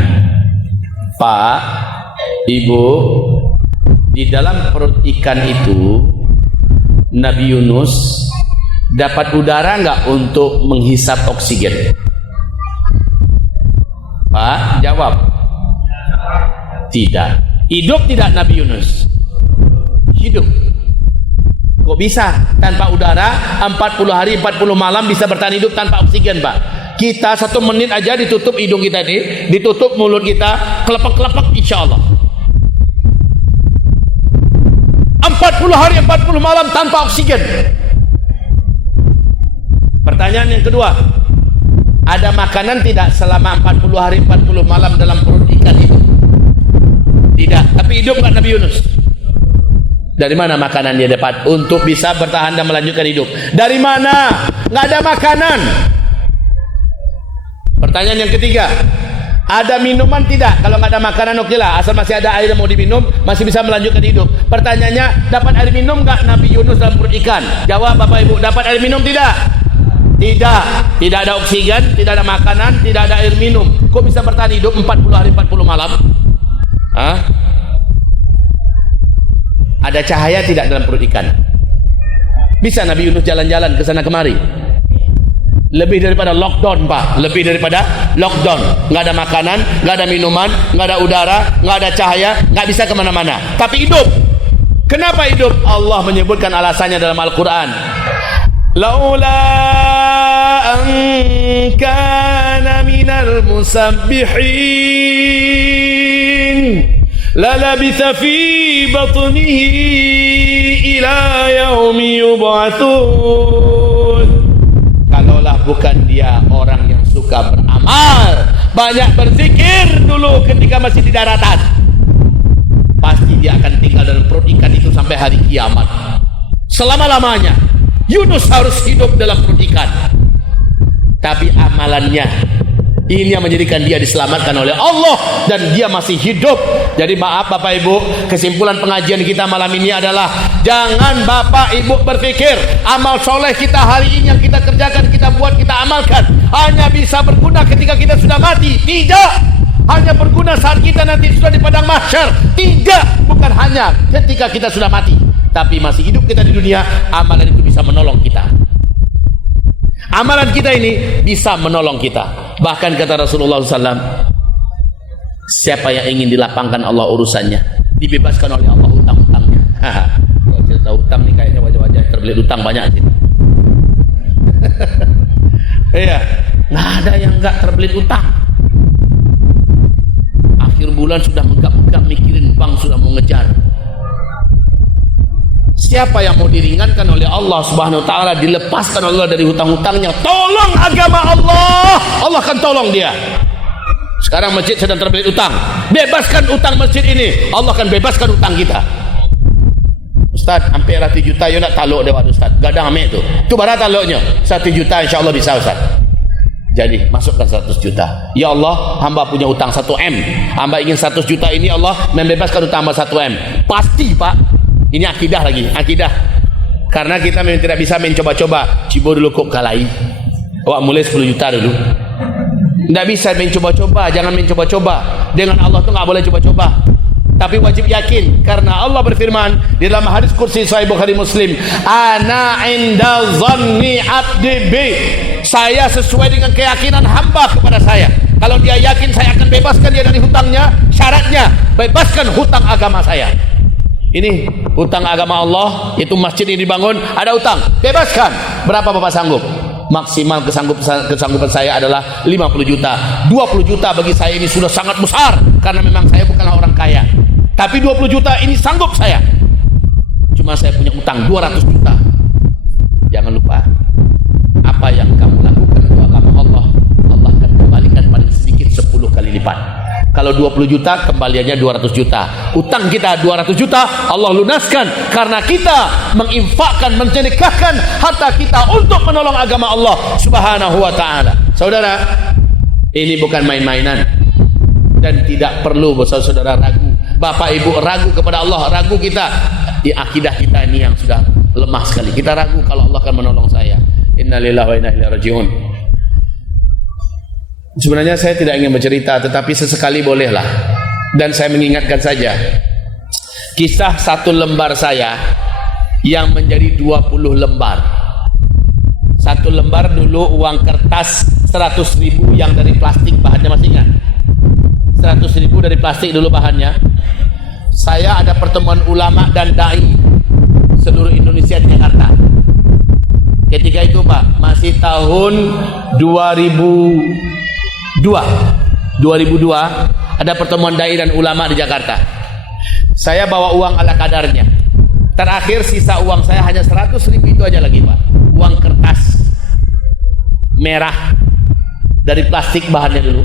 Pak, Ibu, di dalam perut ikan itu Nabi Yunus dapat udara nggak untuk menghisap oksigen? Pak, jawab. Tidak. Hidup tidak Nabi Yunus? Hidup. Kok bisa tanpa udara 40 hari 40 malam bisa bertahan hidup tanpa oksigen, Pak? Kita 1 menit aja ditutup hidung kita ini, ditutup mulut kita, kelepek-kelepek, insya Allah. 40 hari 40 malam tanpa oksigen. Pertanyaan yang kedua, ada makanan tidak selama 40 hari 40 malam dalam perut ikan itu? Tidak. Tapi hidup nggak Nabi Yunus? Dari mana makanan dia dapat untuk bisa bertahan dan melanjutkan hidup? Dari mana? Nggak ada makanan. Pertanyaan yang ketiga, ada minuman tidak? Kalau nggak ada makanan, oke lah, asal masih ada air yang mau diminum, masih bisa melanjutkan hidup. Pertanyaannya, dapat air minum nggak Nabi Yunus dalam perut ikan? Jawab Bapak Ibu, dapat air minum tidak? Tidak. Tidak ada oksigen, tidak ada makanan, tidak ada air minum. Kok bisa bertahan hidup 40 hari 40 malam? Hah? Ada cahaya tidak dalam perut ikan? Bisa Nabi Yunus jalan-jalan ke sana kemari? Lebih daripada lockdown, Pak. Lebih daripada lockdown. Nggak ada makanan, nggak ada minuman, nggak ada udara, nggak ada cahaya, nggak bisa kemana-mana. Tapi hidup. Kenapa hidup? Allah menyebutkan alasannya dalam Al-Quran. Laula an kana minal musabbihin lalabitha fi batnihi ila yaumi yub'atsun. Kalaulah bukan dia orang yang suka beramal, banyak berzikir dulu ketika masih di daratan, pasti dia akan tinggal dalam perut ikan itu sampai hari kiamat. Selama-lamanya Yunus harus hidup dalam perut ikan. Tapi amalannya ini yang menjadikan dia diselamatkan oleh Allah dan dia masih hidup. Jadi maaf Bapak Ibu, kesimpulan pengajian kita malam ini adalah jangan Bapak Ibu berpikir amal soleh kita hari ini yang kita kerjakan, kita buat, kita amalkan hanya bisa berguna ketika kita sudah mati. Tidak. Hanya berguna saat kita nanti sudah di padang mahsyar. Tidak. Bukan hanya ketika kita sudah mati, tapi masih hidup kita di dunia, amalan itu bisa menolong kita. Amalan kita ini bisa menolong kita. Bahkan kata Rasulullah SAW, siapa yang ingin dilapangkan Allah urusannya, dibebaskan oleh Allah hutang-hutangnya. Kalau cerita hutang nih kayaknya wajah-wajah terbelit hutang banyak sih. Iya. Nggak ada yang nggak terbelit utang. Akhir bulan sudah megap-megap mikirin bank sudah mau ngejar. Siapa yang mau diringankan oleh Allah Subhanahu wa taala, dilepaskan Allah dari hutang-hutangnya, tolong agama Allah, Allah akan tolong dia. Sekarang masjid sedang terbelit utang, bebaskan utang masjid ini, Allah akan bebaskan utang kita. Ustaz, hampir 1 juta, you nak taluk dia waktu Ustaz, gadang ambil tu berapa taluknya? 1 juta insyaAllah bisa Ustaz. Jadi masukkan 100 juta. Ya Allah, hamba punya utang 1M, hamba ingin 100 juta ini Allah membebaskan utang hamba 1M. Pasti Pak. Ini akidah lagi, akidah. Karena kita memang tidak bisa mencoba-coba. Cibo dulu kok kalai. Awak mulai 10 juta dulu. Tidak bisa mencoba-coba, jangan mencoba-coba. Dengan Allah tu nggak boleh coba-coba. Tapi wajib yakin, karena Allah berfirman di dalam hadis kursi Sahih Bukhari Muslim, ana inda zanni abdi bi. Saya sesuai dengan keyakinan hamba kepada saya. Kalau dia yakin saya akan bebaskan dia dari hutangnya, syaratnya bebaskan hutang agama saya. Ini hutang agama Allah, itu masjid ini dibangun, ada hutang, bebaskan. Berapa Bapak sanggup? Maksimal kesanggupan saya adalah 50 juta. 20 juta bagi saya ini sudah sangat besar, karena memang saya bukanlah orang kaya. Tapi 20 juta ini sanggup saya. Cuma saya punya utang 200 juta. Jangan lupa, apa yang kamu lakukan untuk agama Allah, Allah akan kembalikan paling sedikit 10 kali lipat. Kalau 20 juta, kembaliannya 200 juta. Utang kita 200 juta, Allah lunaskan karena kita menginfakkan, mensedekahkan harta kita untuk menolong agama Allah Subhanahu wa taala. Saudara, ini bukan main-mainan dan tidak perlu saudara ragu. Bapak Ibu ragu kepada Allah, ragu kita. Di akidah kita ini yang sudah lemah sekali. Kita ragu kalau Allah akan menolong saya. Innalillahi wa inna ilaihi rajiun. Sebenarnya saya tidak ingin bercerita, tetapi sesekali bolehlah. Dan saya mengingatkan saja kisah 1 lembar saya yang menjadi 20 lembar. 1 lembar dulu uang kertas 100.000 yang dari plastik bahannya, masih ingat? 100.000 dari plastik dulu bahannya. Saya ada pertemuan ulama dan dai seluruh Indonesia di Jakarta. Ketika itu Pak, masih tahun 2002 ada pertemuan dai dan ulama di Jakarta. Saya bawa uang ala kadarnya. Terakhir sisa uang saya hanya 100.000 itu aja lagi Pak. Uang kertas merah dari plastik bahannya dulu.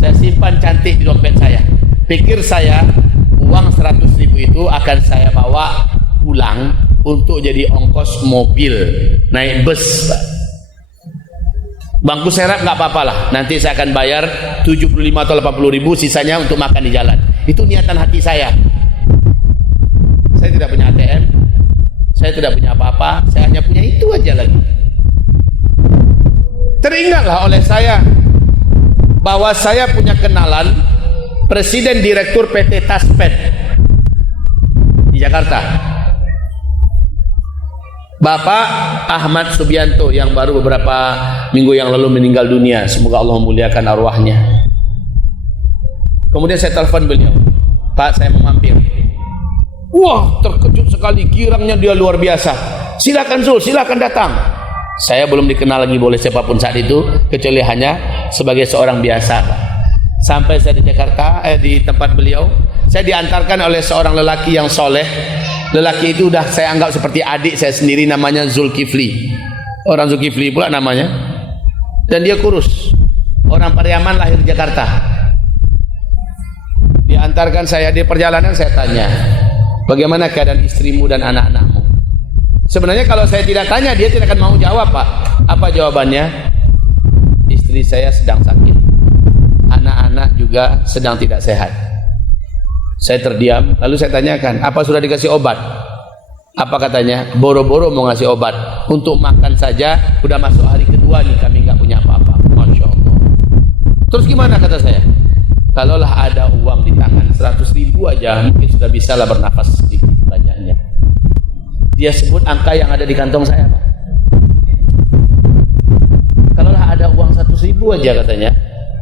Saya simpan cantik di dompet saya. Pikir saya uang 100.000 itu akan saya bawa pulang untuk jadi ongkos mobil naik bus Pak. Bangku serap nggak apa-apa lah, nanti saya akan bayar 75 atau 80.000, sisanya untuk makan di jalan. Itu niatan hati saya. Saya tidak punya ATM, saya tidak punya apa-apa, saya hanya punya itu aja lagi. Teringatlah oleh saya bahwa saya punya kenalan Presiden Direktur PT Taspen di Jakarta, Bapak Ahmad Subianto, yang baru beberapa minggu yang lalu meninggal dunia. Semoga Allah memuliakan arwahnya. Kemudian saya telepon beliau, Pak, saya mau mampir. Wah, terkejut sekali, girangnya dia luar biasa. Silakan Zul, silakan datang. Saya belum dikenal lagi oleh siapapun saat itu, kecuali hanya sebagai seorang biasa. Sampai saya di Jakarta, di tempat beliau, saya diantarkan oleh seorang lelaki yang soleh. Lelaki itu udah saya anggap seperti adik saya sendiri, namanya Zulkifli. Orang Zulkifli pula namanya. Dan dia kurus. Orang Pariaman, lahir di Jakarta. Diantarkan saya di perjalanan, saya tanya, bagaimana keadaan istrimu dan anak-anakmu? Sebenarnya kalau saya tidak tanya, dia tidak akan mau jawab Pak. Apa jawabannya? Istri saya sedang sakit, anak-anak juga sedang tidak sehat. Saya terdiam, lalu saya tanyakan, apa sudah dikasih obat? Apa katanya? Boro-boro mau ngasih obat. Untuk makan saja, udah masuk hari kedua nih, kami nggak punya apa-apa. Masya Allah. Terus gimana kata saya? Kalaulah ada uang di tangan 100.000 aja, mungkin sudah bisa lah bernafas sedikit banyaknya. Dia sebut angka yang ada di kantong saya Pak. Kalaulah ada uang 100.000 aja katanya,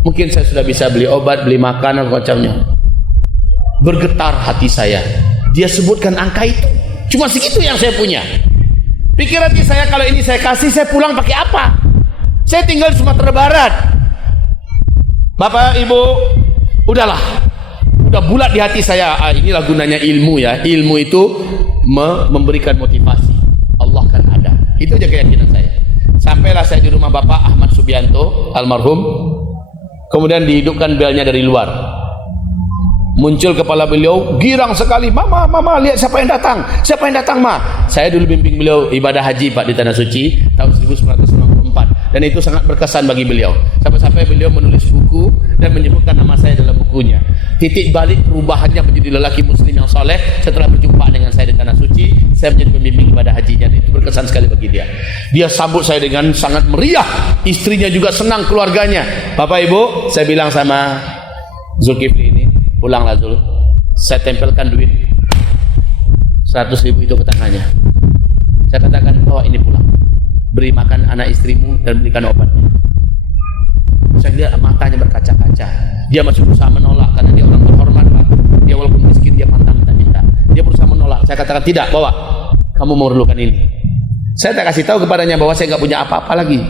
mungkin saya sudah bisa beli obat, beli makanan, macamnya. Bergetar hati saya. Dia sebutkan angka itu, cuma segitu yang saya punya. Pikir hati saya, kalau ini saya kasih, saya pulang pakai apa? Saya tinggal di Sumatera Barat. Bapak Ibu, udahlah, udah bulat di hati saya. Inilah gunanya ilmu ya. Ilmu itu memberikan motivasi. Allah kan ada. Itu aja keyakinan saya. Sampailah saya di rumah Bapak Ahmad Subianto almarhum. Kemudian dihidupkan belnya dari luar. Muncul kepala beliau, girang sekali. Mama, lihat siapa yang datang. Siapa yang datang, Ma? Saya dulu bimbing beliau ibadah haji Pak di Tanah Suci tahun 1994. Dan itu sangat berkesan bagi beliau. Sampai-sampai beliau menulis buku dan menyebutkan nama saya dalam bukunya. Titik balik perubahannya menjadi lelaki muslim yang soleh setelah berjumpa dengan saya di Tanah Suci. Saya menjadi pembimbing ibadah hajinya. Itu berkesan sekali bagi dia. Dia sambut saya dengan sangat meriah. Istrinya juga senang, keluarganya. Bapak Ibu, saya bilang sama Zulkifli ini, pulanglah Zul, saya tempelkan duit 100.000 itu ke tangannya. Saya katakan, bawa ini pulang, beri makan anak istrimu dan belikan obatnya. Saya lihat matanya berkaca-kaca. Dia masih berusaha menolak karena dia orang terhormat Pak. Dia walaupun miskin, dia pantang minta-minta. Dia berusaha menolak. Saya katakan, tidak, bawa, kamu memerlukan ini. Saya tak kasih tahu kepadanya bahwa saya nggak punya apa-apa lagi.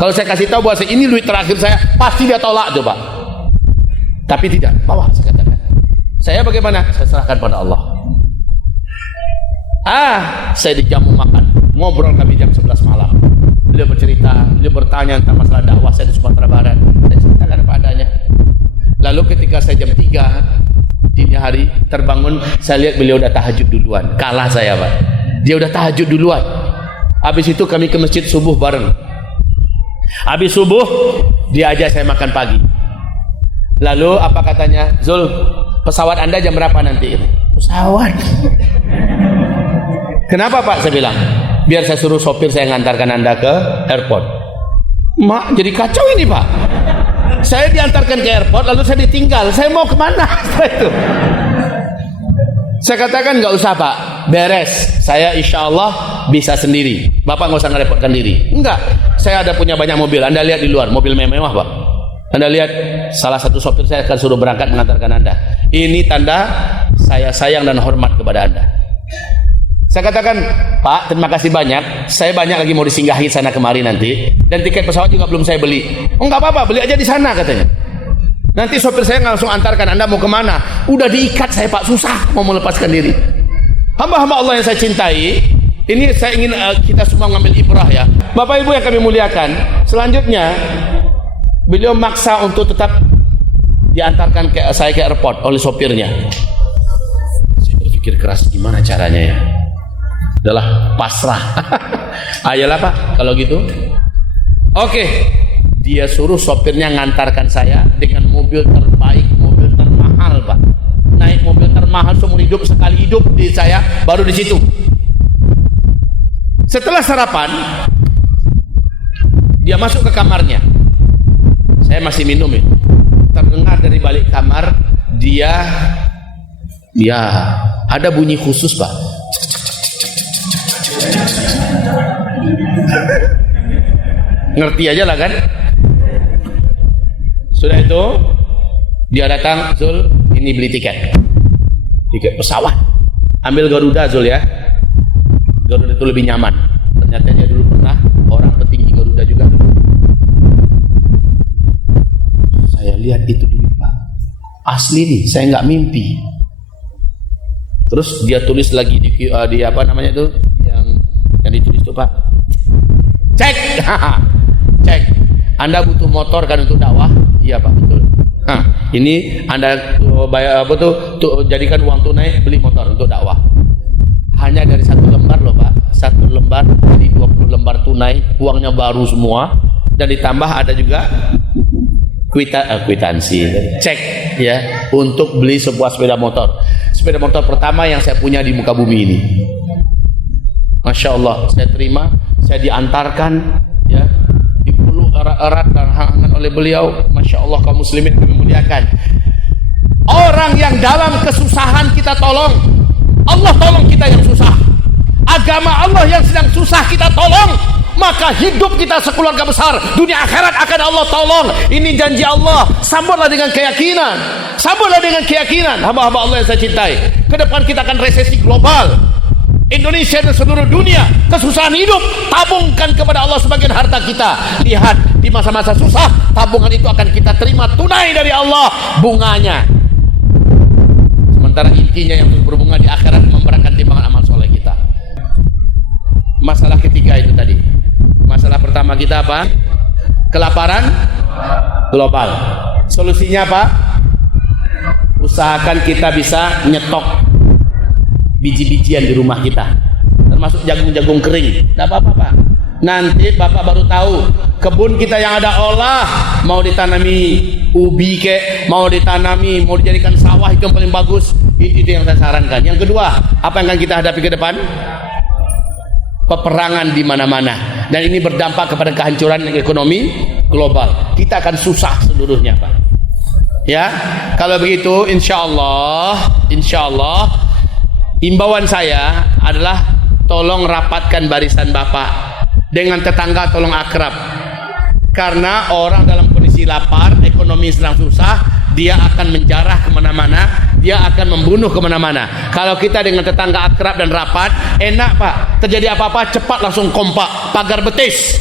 Kalau saya kasih tahu bahwa ini duit terakhir saya, pasti dia tolak coba. Tapi tidak, bawa, saya katakan. Saya bagaimana? Saya serahkan pada Allah. Saya dijamu makan. Ngobrol kami jam 11 malam. Beliau bercerita, beliau bertanya tentang masalah dakwah saya di Sumatera Barat. Saya ceritakan padanya. Lalu ketika saya jam 3 dini hari terbangun, saya lihat beliau udah tahajud duluan. Kalah saya Pak. Dia udah tahajud duluan. Habis itu kami ke masjid subuh bareng. Habis subuh, dia ajak saya makan pagi. Lalu apa katanya? Zul, pesawat Anda jam berapa nanti? Pesawat? Kenapa Pak? Saya bilang, biar saya suruh sopir saya ngantarkan Anda ke airport. Mak, jadi kacau ini Pak. Saya diantarkan ke airport, lalu saya ditinggal. Saya mau kemana? Saya katakan, nggak usah Pak, beres. Saya insya Allah bisa sendiri. Bapak nggak usah ngerepotkan diri. Enggak, saya ada punya banyak mobil. Anda lihat di luar, mobil mewah Pak. Anda lihat, salah satu sopir saya akan suruh berangkat mengantarkan Anda. Ini tanda saya sayang dan hormat kepada Anda. Saya katakan, Pak, terima kasih banyak. Saya banyak lagi mau disinggahi sana kemari nanti. Dan tiket pesawat juga belum saya beli. Oh, nggak apa-apa, beli aja di sana katanya. Nanti sopir saya langsung antarkan. Anda mau kemana? Udah diikat saya Pak, susah mau melepaskan diri. Hamba-hamba Allah yang saya cintai, ini saya ingin kita semua mengambil ibrah ya. Bapak Ibu yang kami muliakan, selanjutnya beliau maksa untuk tetap diantarkan saya ke airport oleh sopirnya. Saya berpikir keras, gimana caranya ya? Adalah pasrah. Ayolah Pak, kalau gitu. Oke, dia suruh sopirnya ngantarkan saya dengan mobil terbaik, mobil termahal Pak. Naik mobil termahal seumur hidup, sekali hidup di saya, baru di situ. Setelah sarapan, dia masuk ke kamarnya. Saya masih minum itu. Terdengar dari balik kamar dia ada bunyi khusus Pak. Ngerti aja lah kan. Sudah itu dia datang, Zul, ini beli tiket pesawat. Ambil Garuda Zul ya. Garuda itu lebih nyaman. Ternyata dia dulu pernah orang petinggi Garuda juga dulu. Saya lihat itu dulu Pak, asli nih, saya nggak mimpi. Terus dia tulis lagi di apa namanya itu yang ditulis itu Pak, cek. Cek, Anda butuh motor kan untuk dakwah? Iya Pak, betul. Ini Anda bayar apa tuh jadikan uang tunai beli motor untuk dakwah. Hanya dari satu lembar loh Pak, satu lembar jadi 20 lembar tunai, uangnya baru semua, dan ditambah ada juga kwitansi, cek ya, untuk beli sebuah sepeda motor pertama yang saya punya di muka bumi ini. Masya Allah, saya terima, saya diantarkan ya, dipeluk erat-erat dan hangat oleh beliau. Masya Allah, kaum muslimin kami muliakan. Orang yang dalam kesusahan kita tolong, Allah tolong kita yang susah. Agama Allah yang sedang susah kita tolong, maka hidup kita sekeluarga besar, dunia akhirat akan Allah tolong. Ini janji Allah. Sambutlah dengan keyakinan, sambutlah dengan keyakinan. Hamba-hamba Allah yang saya cintai, ke depan kita akan resesi global. Indonesia dan seluruh dunia kesusahan hidup, tabungkan kepada Allah sebagian harta kita. Lihat, di masa-masa susah, tabungan itu akan kita terima tunai dari Allah bunganya. Sementara intinya yang berbunga di akhirat memberatkan timbangan amal soleh kita. Masalah ketiga itu tadi. Masalah pertama kita apa? Kelaparan global. Solusinya apa? Usahakan kita bisa nyetok biji-bijian di rumah kita, termasuk jagung-jagung kering. Tidak apa-apa Pak, nanti Bapak baru tahu kebun kita yang ada olah, mau ditanami ubi kek, mau ditanami, mau dijadikan sawah, itu yang paling bagus. Itu yang saya sarankan. Yang kedua, apa yang akan kita hadapi ke depan? Peperangan di mana-mana, dan ini berdampak kepada kehancuran ekonomi global. Kita akan susah seluruhnya Pak. Ya, kalau begitu insya Allah imbauan saya adalah tolong rapatkan barisan Bapak dengan tetangga, tolong akrab, karena orang dalam kondisi lapar, ekonomi sedang susah, dia akan menjarah kemana-mana, dia akan membunuh kemana-mana. Kalau kita dengan tetangga akrab dan rapat, enak Pak, terjadi apa-apa cepat langsung kompak, pagar betis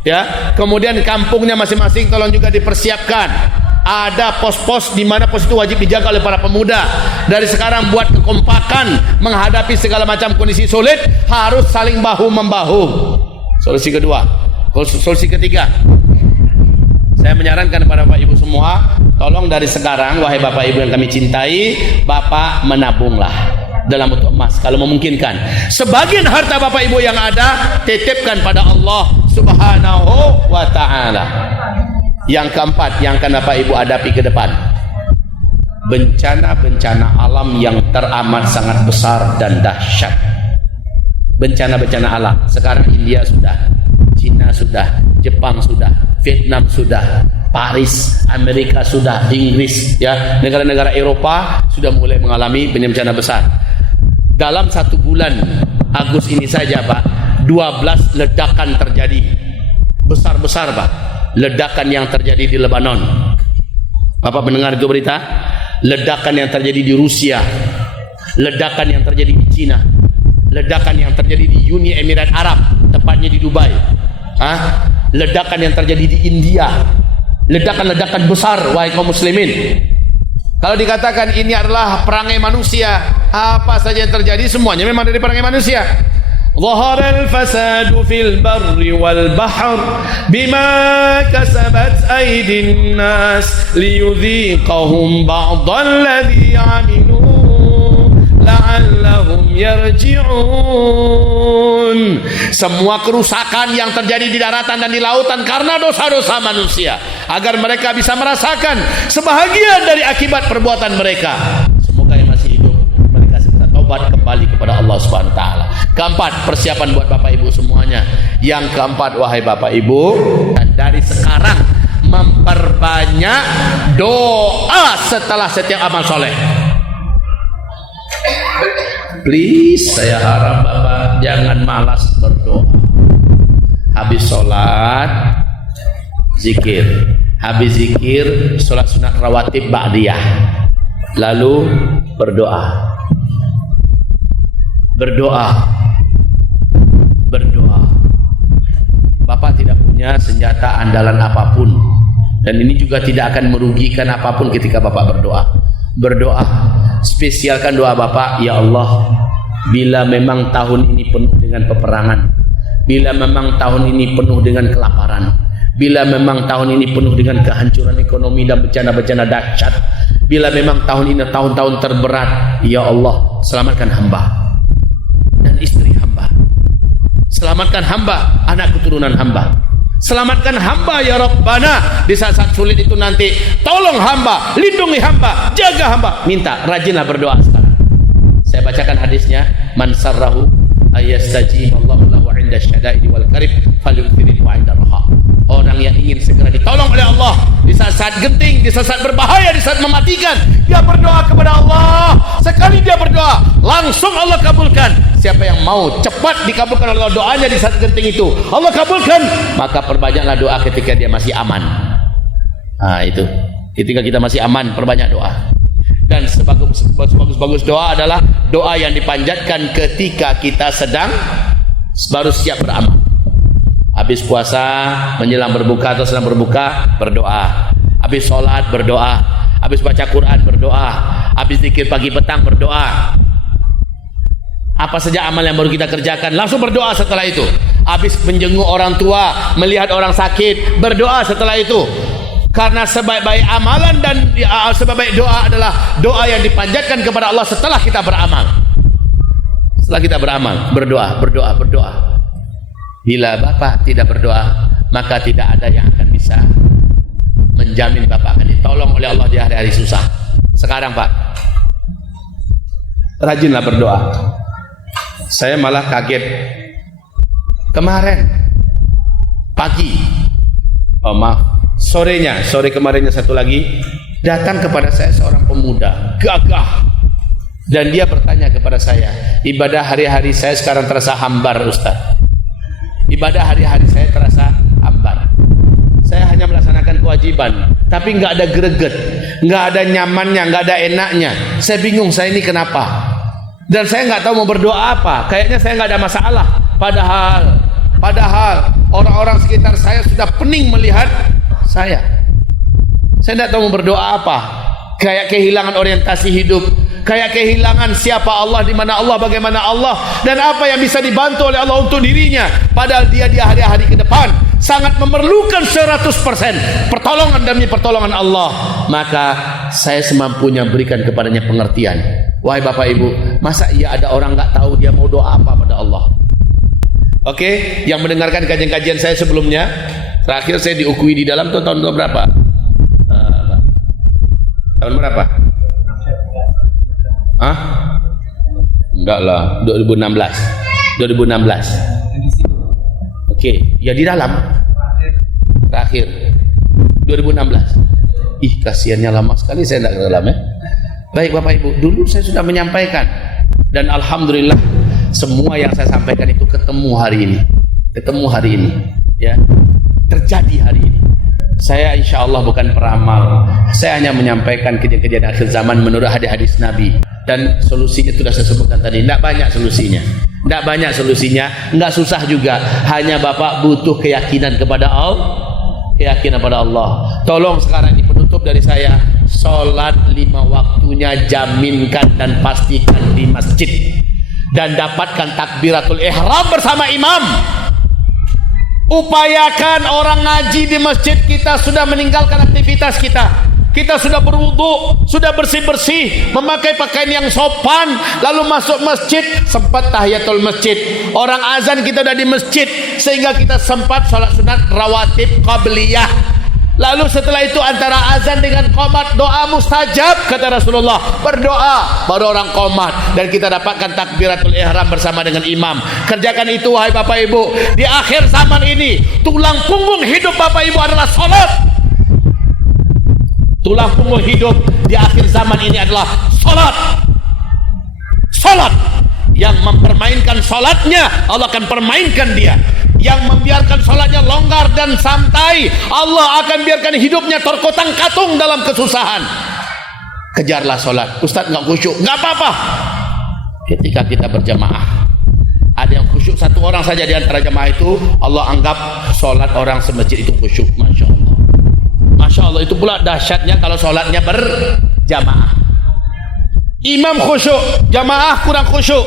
ya. Kemudian kampungnya masing-masing tolong juga dipersiapkan, ada pos-pos di mana pos itu wajib dijaga oleh para pemuda. Dari sekarang buat kekompakan menghadapi segala macam kondisi sulit, harus saling bahu membahu. Solusi kedua. Solusi ketiga, saya menyarankan kepada Bapak Ibu semua, tolong dari sekarang, wahai Bapak Ibu yang kami cintai, Bapak menabunglah dalam bentuk emas kalau memungkinkan. Sebagian harta Bapak Ibu yang ada titipkan pada Allah Subhanahu wa ta'ala. Yang keempat yang akan Bapak Ibu hadapi ke depan, bencana-bencana alam yang teramat sangat besar dan dahsyat. Bencana-bencana alam. Sekarang India sudah, Cina sudah, Jepang sudah, Vietnam sudah, Paris, Amerika sudah, Inggris ya, negara-negara Eropa sudah mulai mengalami bencana besar. Dalam 1 bulan Agustus ini saja Pak, 12 ledakan terjadi besar-besar Pak. Ledakan yang terjadi di Lebanon, Bapak mendengar itu berita? Ledakan yang terjadi di Rusia, ledakan yang terjadi di Cina, ledakan yang terjadi di Uni Emirat Arab, tepatnya di Dubai, ledakan yang terjadi di India, ledakan-ledakan besar, wahai kaum muslimin. Kalau dikatakan ini adalah perangai manusia, apa saja yang terjadi semuanya memang dari perangai manusia. ظهر الفساد في البر والبحر بما كسبت أيدي الناس ليذيقهم بعض الذي عملوا لعلهم يرجعون. Semua kerusakan yang terjadi di daratan dan di lautan karena dosa-dosa manusia, agar mereka bisa merasakan sebahagian dari akibat perbuatan mereka. Semoga yang masih hidup mereka segera taubat kembali kepada Allah Subhanahu wa taala. Keempat, persiapan buat Bapak Ibu semuanya. Yang keempat, wahai Bapak Ibu, dan dari sekarang memperbanyak doa setelah setiap amal soleh. Please, saya harap Bapak jangan malas berdoa. Habis sholat, zikir. Habis zikir, sholat sunat rawatib ba'diyah. Lalu berdoa. Berdoa. Bapak tidak punya senjata andalan apapun, dan ini juga tidak akan merugikan apapun ketika Bapak berdoa. Spesialkan doa Bapak, ya Allah, bila memang tahun ini penuh dengan peperangan, bila memang tahun ini penuh dengan kelaparan, bila memang tahun ini penuh dengan kehancuran ekonomi dan bencana-bencana dahsyat, bila memang tahun ini tahun-tahun terberat, ya Allah, selamatkan hamba dan istri hamba, selamatkan hamba, anak keturunan hamba, selamatkan hamba ya Rabbana. Di saat-saat sulit itu nanti, tolong hamba, lindungi hamba, jaga hamba. Minta, rajinlah berdoa sekarang. Saya bacakan hadisnya, man sarrahu ayastajib Allahu lahu 'inda syada'id wal karib falyuthirhu 'inda raha. Orang yang ingin segera ditolong oleh Allah di saat-saat genting, di saat-saat berbahaya, di saat mematikan, dia berdoa kepada Allah. Sekali dia berdoa, langsung Allah kabulkan. Siapa yang mau cepat dikabulkan oleh Allah doanya di saat genting itu, Allah kabulkan, maka perbanyaklah doa ketika dia masih aman. Itu ketika kita masih aman, perbanyak doa. Dan sebagus-bagus doa adalah doa yang dipanjatkan ketika kita sedang baru siap beramal. Habis puasa, menjelang berbuka atau sedang berbuka, berdoa. Habis sholat, berdoa. Habis baca Quran, berdoa. Habis zikir pagi petang, berdoa. Apa saja amal yang baru kita kerjakan, langsung berdoa setelah itu. Habis menjenguk orang tua, melihat orang sakit, berdoa setelah itu. Karena sebaik-baik amalan dan sebaik-baik doa adalah doa yang dipanjatkan kepada Allah setelah kita beramal. Setelah kita beramal, berdoa. Bila Bapak tidak berdoa, maka tidak ada yang akan bisa menjamin Bapak akan ditolong oleh Allah di hari-hari susah. Sekarang Pak, rajinlah berdoa. Saya malah kaget kemarin pagi, sore kemarinnya satu lagi datang kepada saya seorang pemuda gagah, dan dia bertanya kepada saya, ibadah hari-hari saya sekarang terasa hambar Ustaz. Ibadah hari-hari saya terasa hambar. Saya hanya melaksanakan kewajiban, tapi nggak ada greget, nggak ada nyamannya, nggak ada enaknya. Saya bingung, saya ini kenapa? Dan saya nggak tahu mau berdoa apa. Kayaknya saya nggak ada masalah. Padahal orang-orang sekitar saya sudah pening melihat saya. Saya tidak tahu mau berdoa apa. Kayak kehilangan orientasi hidup, kayak kehilangan siapa Allah, di mana Allah, bagaimana Allah, dan apa yang bisa dibantu oleh Allah untuk dirinya. Padahal dia di hari-hari ke depan sangat memerlukan 100% pertolongan demi pertolongan Allah. Maka saya semampunya berikan kepadanya pengertian. Wahai Bapak Ibu, masa iya ada orang nggak tahu dia mau doa apa pada Allah? Oke, yang mendengarkan kajian-kajian saya sebelumnya, terakhir saya di UKUI di dalam tuh tahun berapa? Tahun berapa? Hah? Enggak lah, 2016. Oke, ya di dalam. Terakhir 2016. Ih, kasihannya lama sekali saya enggak ke dalam ya. Baik Bapak Ibu, dulu saya sudah menyampaikan, dan alhamdulillah semua yang saya sampaikan itu ketemu hari ini, ya, terjadi hari ini. Saya insya Allah bukan peramal, saya hanya menyampaikan kejadian-kejadian akhir zaman menurut hadis-hadis Nabi, dan solusinya sudah saya sebutkan tadi. Tidak banyak solusinya, nggak susah juga, hanya Bapak butuh keyakinan kepada Allah. Tolong sekarang ini penutup dari saya, sholat 5 waktunya jaminkan dan pastikan di masjid, dan dapatkan takbiratul ihram bersama imam. Upayakan orang ngaji di masjid kita sudah meninggalkan aktivitas kita sudah berwudu, sudah bersih-bersih, memakai pakaian yang sopan, lalu masuk masjid, sempat tahiyatul masjid, orang azan kita udah di masjid, sehingga kita sempat sholat sunat rawatib qabliyah. Lalu setelah itu antara azan dengan qomat doa mustajab, kata Rasulullah, berdoa baru orang qomat, dan kita dapatkan takbiratul ihram bersama dengan imam. Kerjakan itu wahai Bapak Ibu. Di akhir zaman ini tulang punggung hidup Bapak Ibu adalah salat. Tulang punggung hidup di akhir zaman ini adalah salat. Yang mempermainkan salatnya, Allah akan permainkan dia. Yang membiarkan sholatnya longgar dan santai, Allah akan biarkan hidupnya terkotang-katung dalam kesusahan. Kejarlah sholat. Ustaz nggak khusyuk, nggak apa-apa. Ketika kita berjamaah, ada yang khusyuk satu orang saja di antara jamaah itu, Allah anggap sholat orang semasjid itu khusyuk. Masya Allah. Masya Allah, itu pula dahsyatnya kalau sholatnya berjamaah. Imam khusyuk, jamaah kurang khusyuk,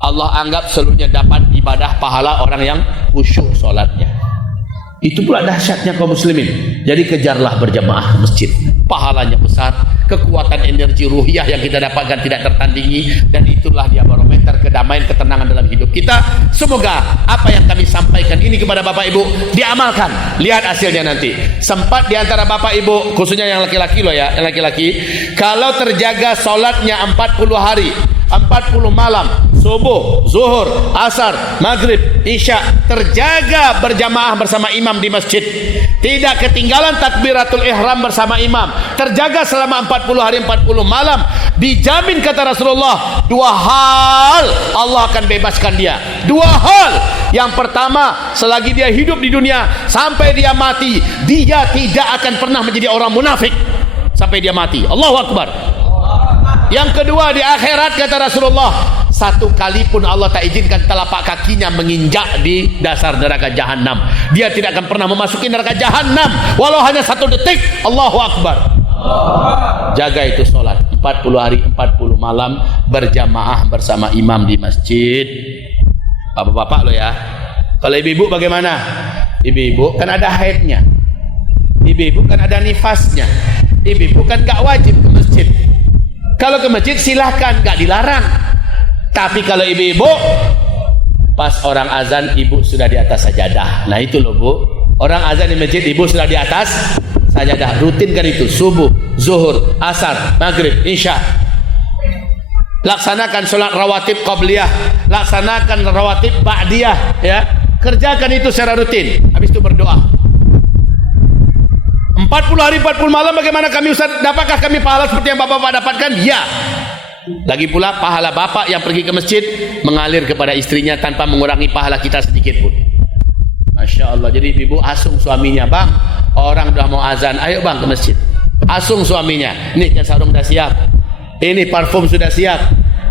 Allah anggap seluruhnya dapat ibadah pahala orang yang khusyuk sholatnya. Itu pula dahsyatnya kaum muslimin. Jadi kejarlah berjamaah masjid, pahalanya besar, kekuatan energi ruhiyah yang kita dapatkan tidak tertandingi, dan itulah dia barometer kedamaian, ketenangan dalam hidup kita. Semoga apa yang kami sampaikan ini kepada Bapak Ibu diamalkan. Lihat hasilnya nanti. Sempat di antara Bapak Ibu, khususnya yang laki-laki loh ya, yang laki-laki, kalau terjaga sholatnya 40 hari, 40 malam, subuh, zuhur, asar, maghrib, isya, terjaga berjamaah bersama imam di masjid, tidak ketinggalan takbiratul ihram bersama imam, terjaga selama 40 hari 40 malam, dijamin kata Rasulullah, 2 hal Allah akan bebaskan dia. 2 hal. Yang pertama, selagi dia hidup di dunia sampai dia mati, dia tidak akan pernah menjadi orang munafik sampai dia mati. Allahu Akbar. Yang kedua, di akhirat kata Rasulullah, satu kali pun Allah tak izinkan telapak kakinya menginjak di dasar neraka jahanam. Dia tidak akan pernah memasuki neraka jahanam walau hanya 1 detik. Allahu Akbar. Jaga itu sholat 40 hari 40 malam berjamaah bersama imam di masjid. Bapak-bapak lo ya. Kalau ibu-ibu bagaimana? Ibu-ibu kan ada haidnya, ibu-ibu kan ada nifasnya, ibu-ibu kan gak wajib ke masjid. Kalau ke masjid silahkan, gak dilarang. Tapi kalau ibu-ibu pas orang azan, ibu sudah di atas sajadah. Nah itu loh bu, orang azan di masjid, ibu sudah di atas sajadah. Rutin kan itu, subuh, zuhur, asar, maghrib, isya. Laksanakan sholat rawatib qabliyah, laksanakan rawatib ba'diyah, ya. Kerjakan itu secara rutin. Habis itu berdoa. 40 hari 40 malam bagaimana kami Ustaz? Dapatkah kami pahala seperti yang bapak-bapak dapatkan? Ya. Lagi pula pahala bapak yang pergi ke masjid mengalir kepada istrinya tanpa mengurangi pahala kita sedikit pun. Masya Allah. Jadi ibu asung suaminya, bang, orang udah mau azan, ayo bang ke masjid. Asung suaminya, ini sarung sudah siap, ini parfum sudah siap,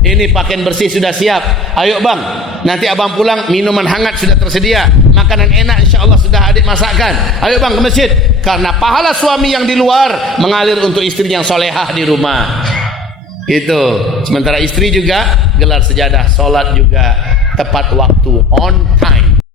ini pakaian bersih sudah siap, ayo bang, nanti abang pulang minuman hangat sudah tersedia, makanan enak insya Allah sudah adik masakkan, ayo bang ke masjid. Karena pahala suami yang di luar mengalir untuk istri yang solehah di rumah. Itu. Sementara istri juga gelar sejadah, sholat juga tepat waktu, on time.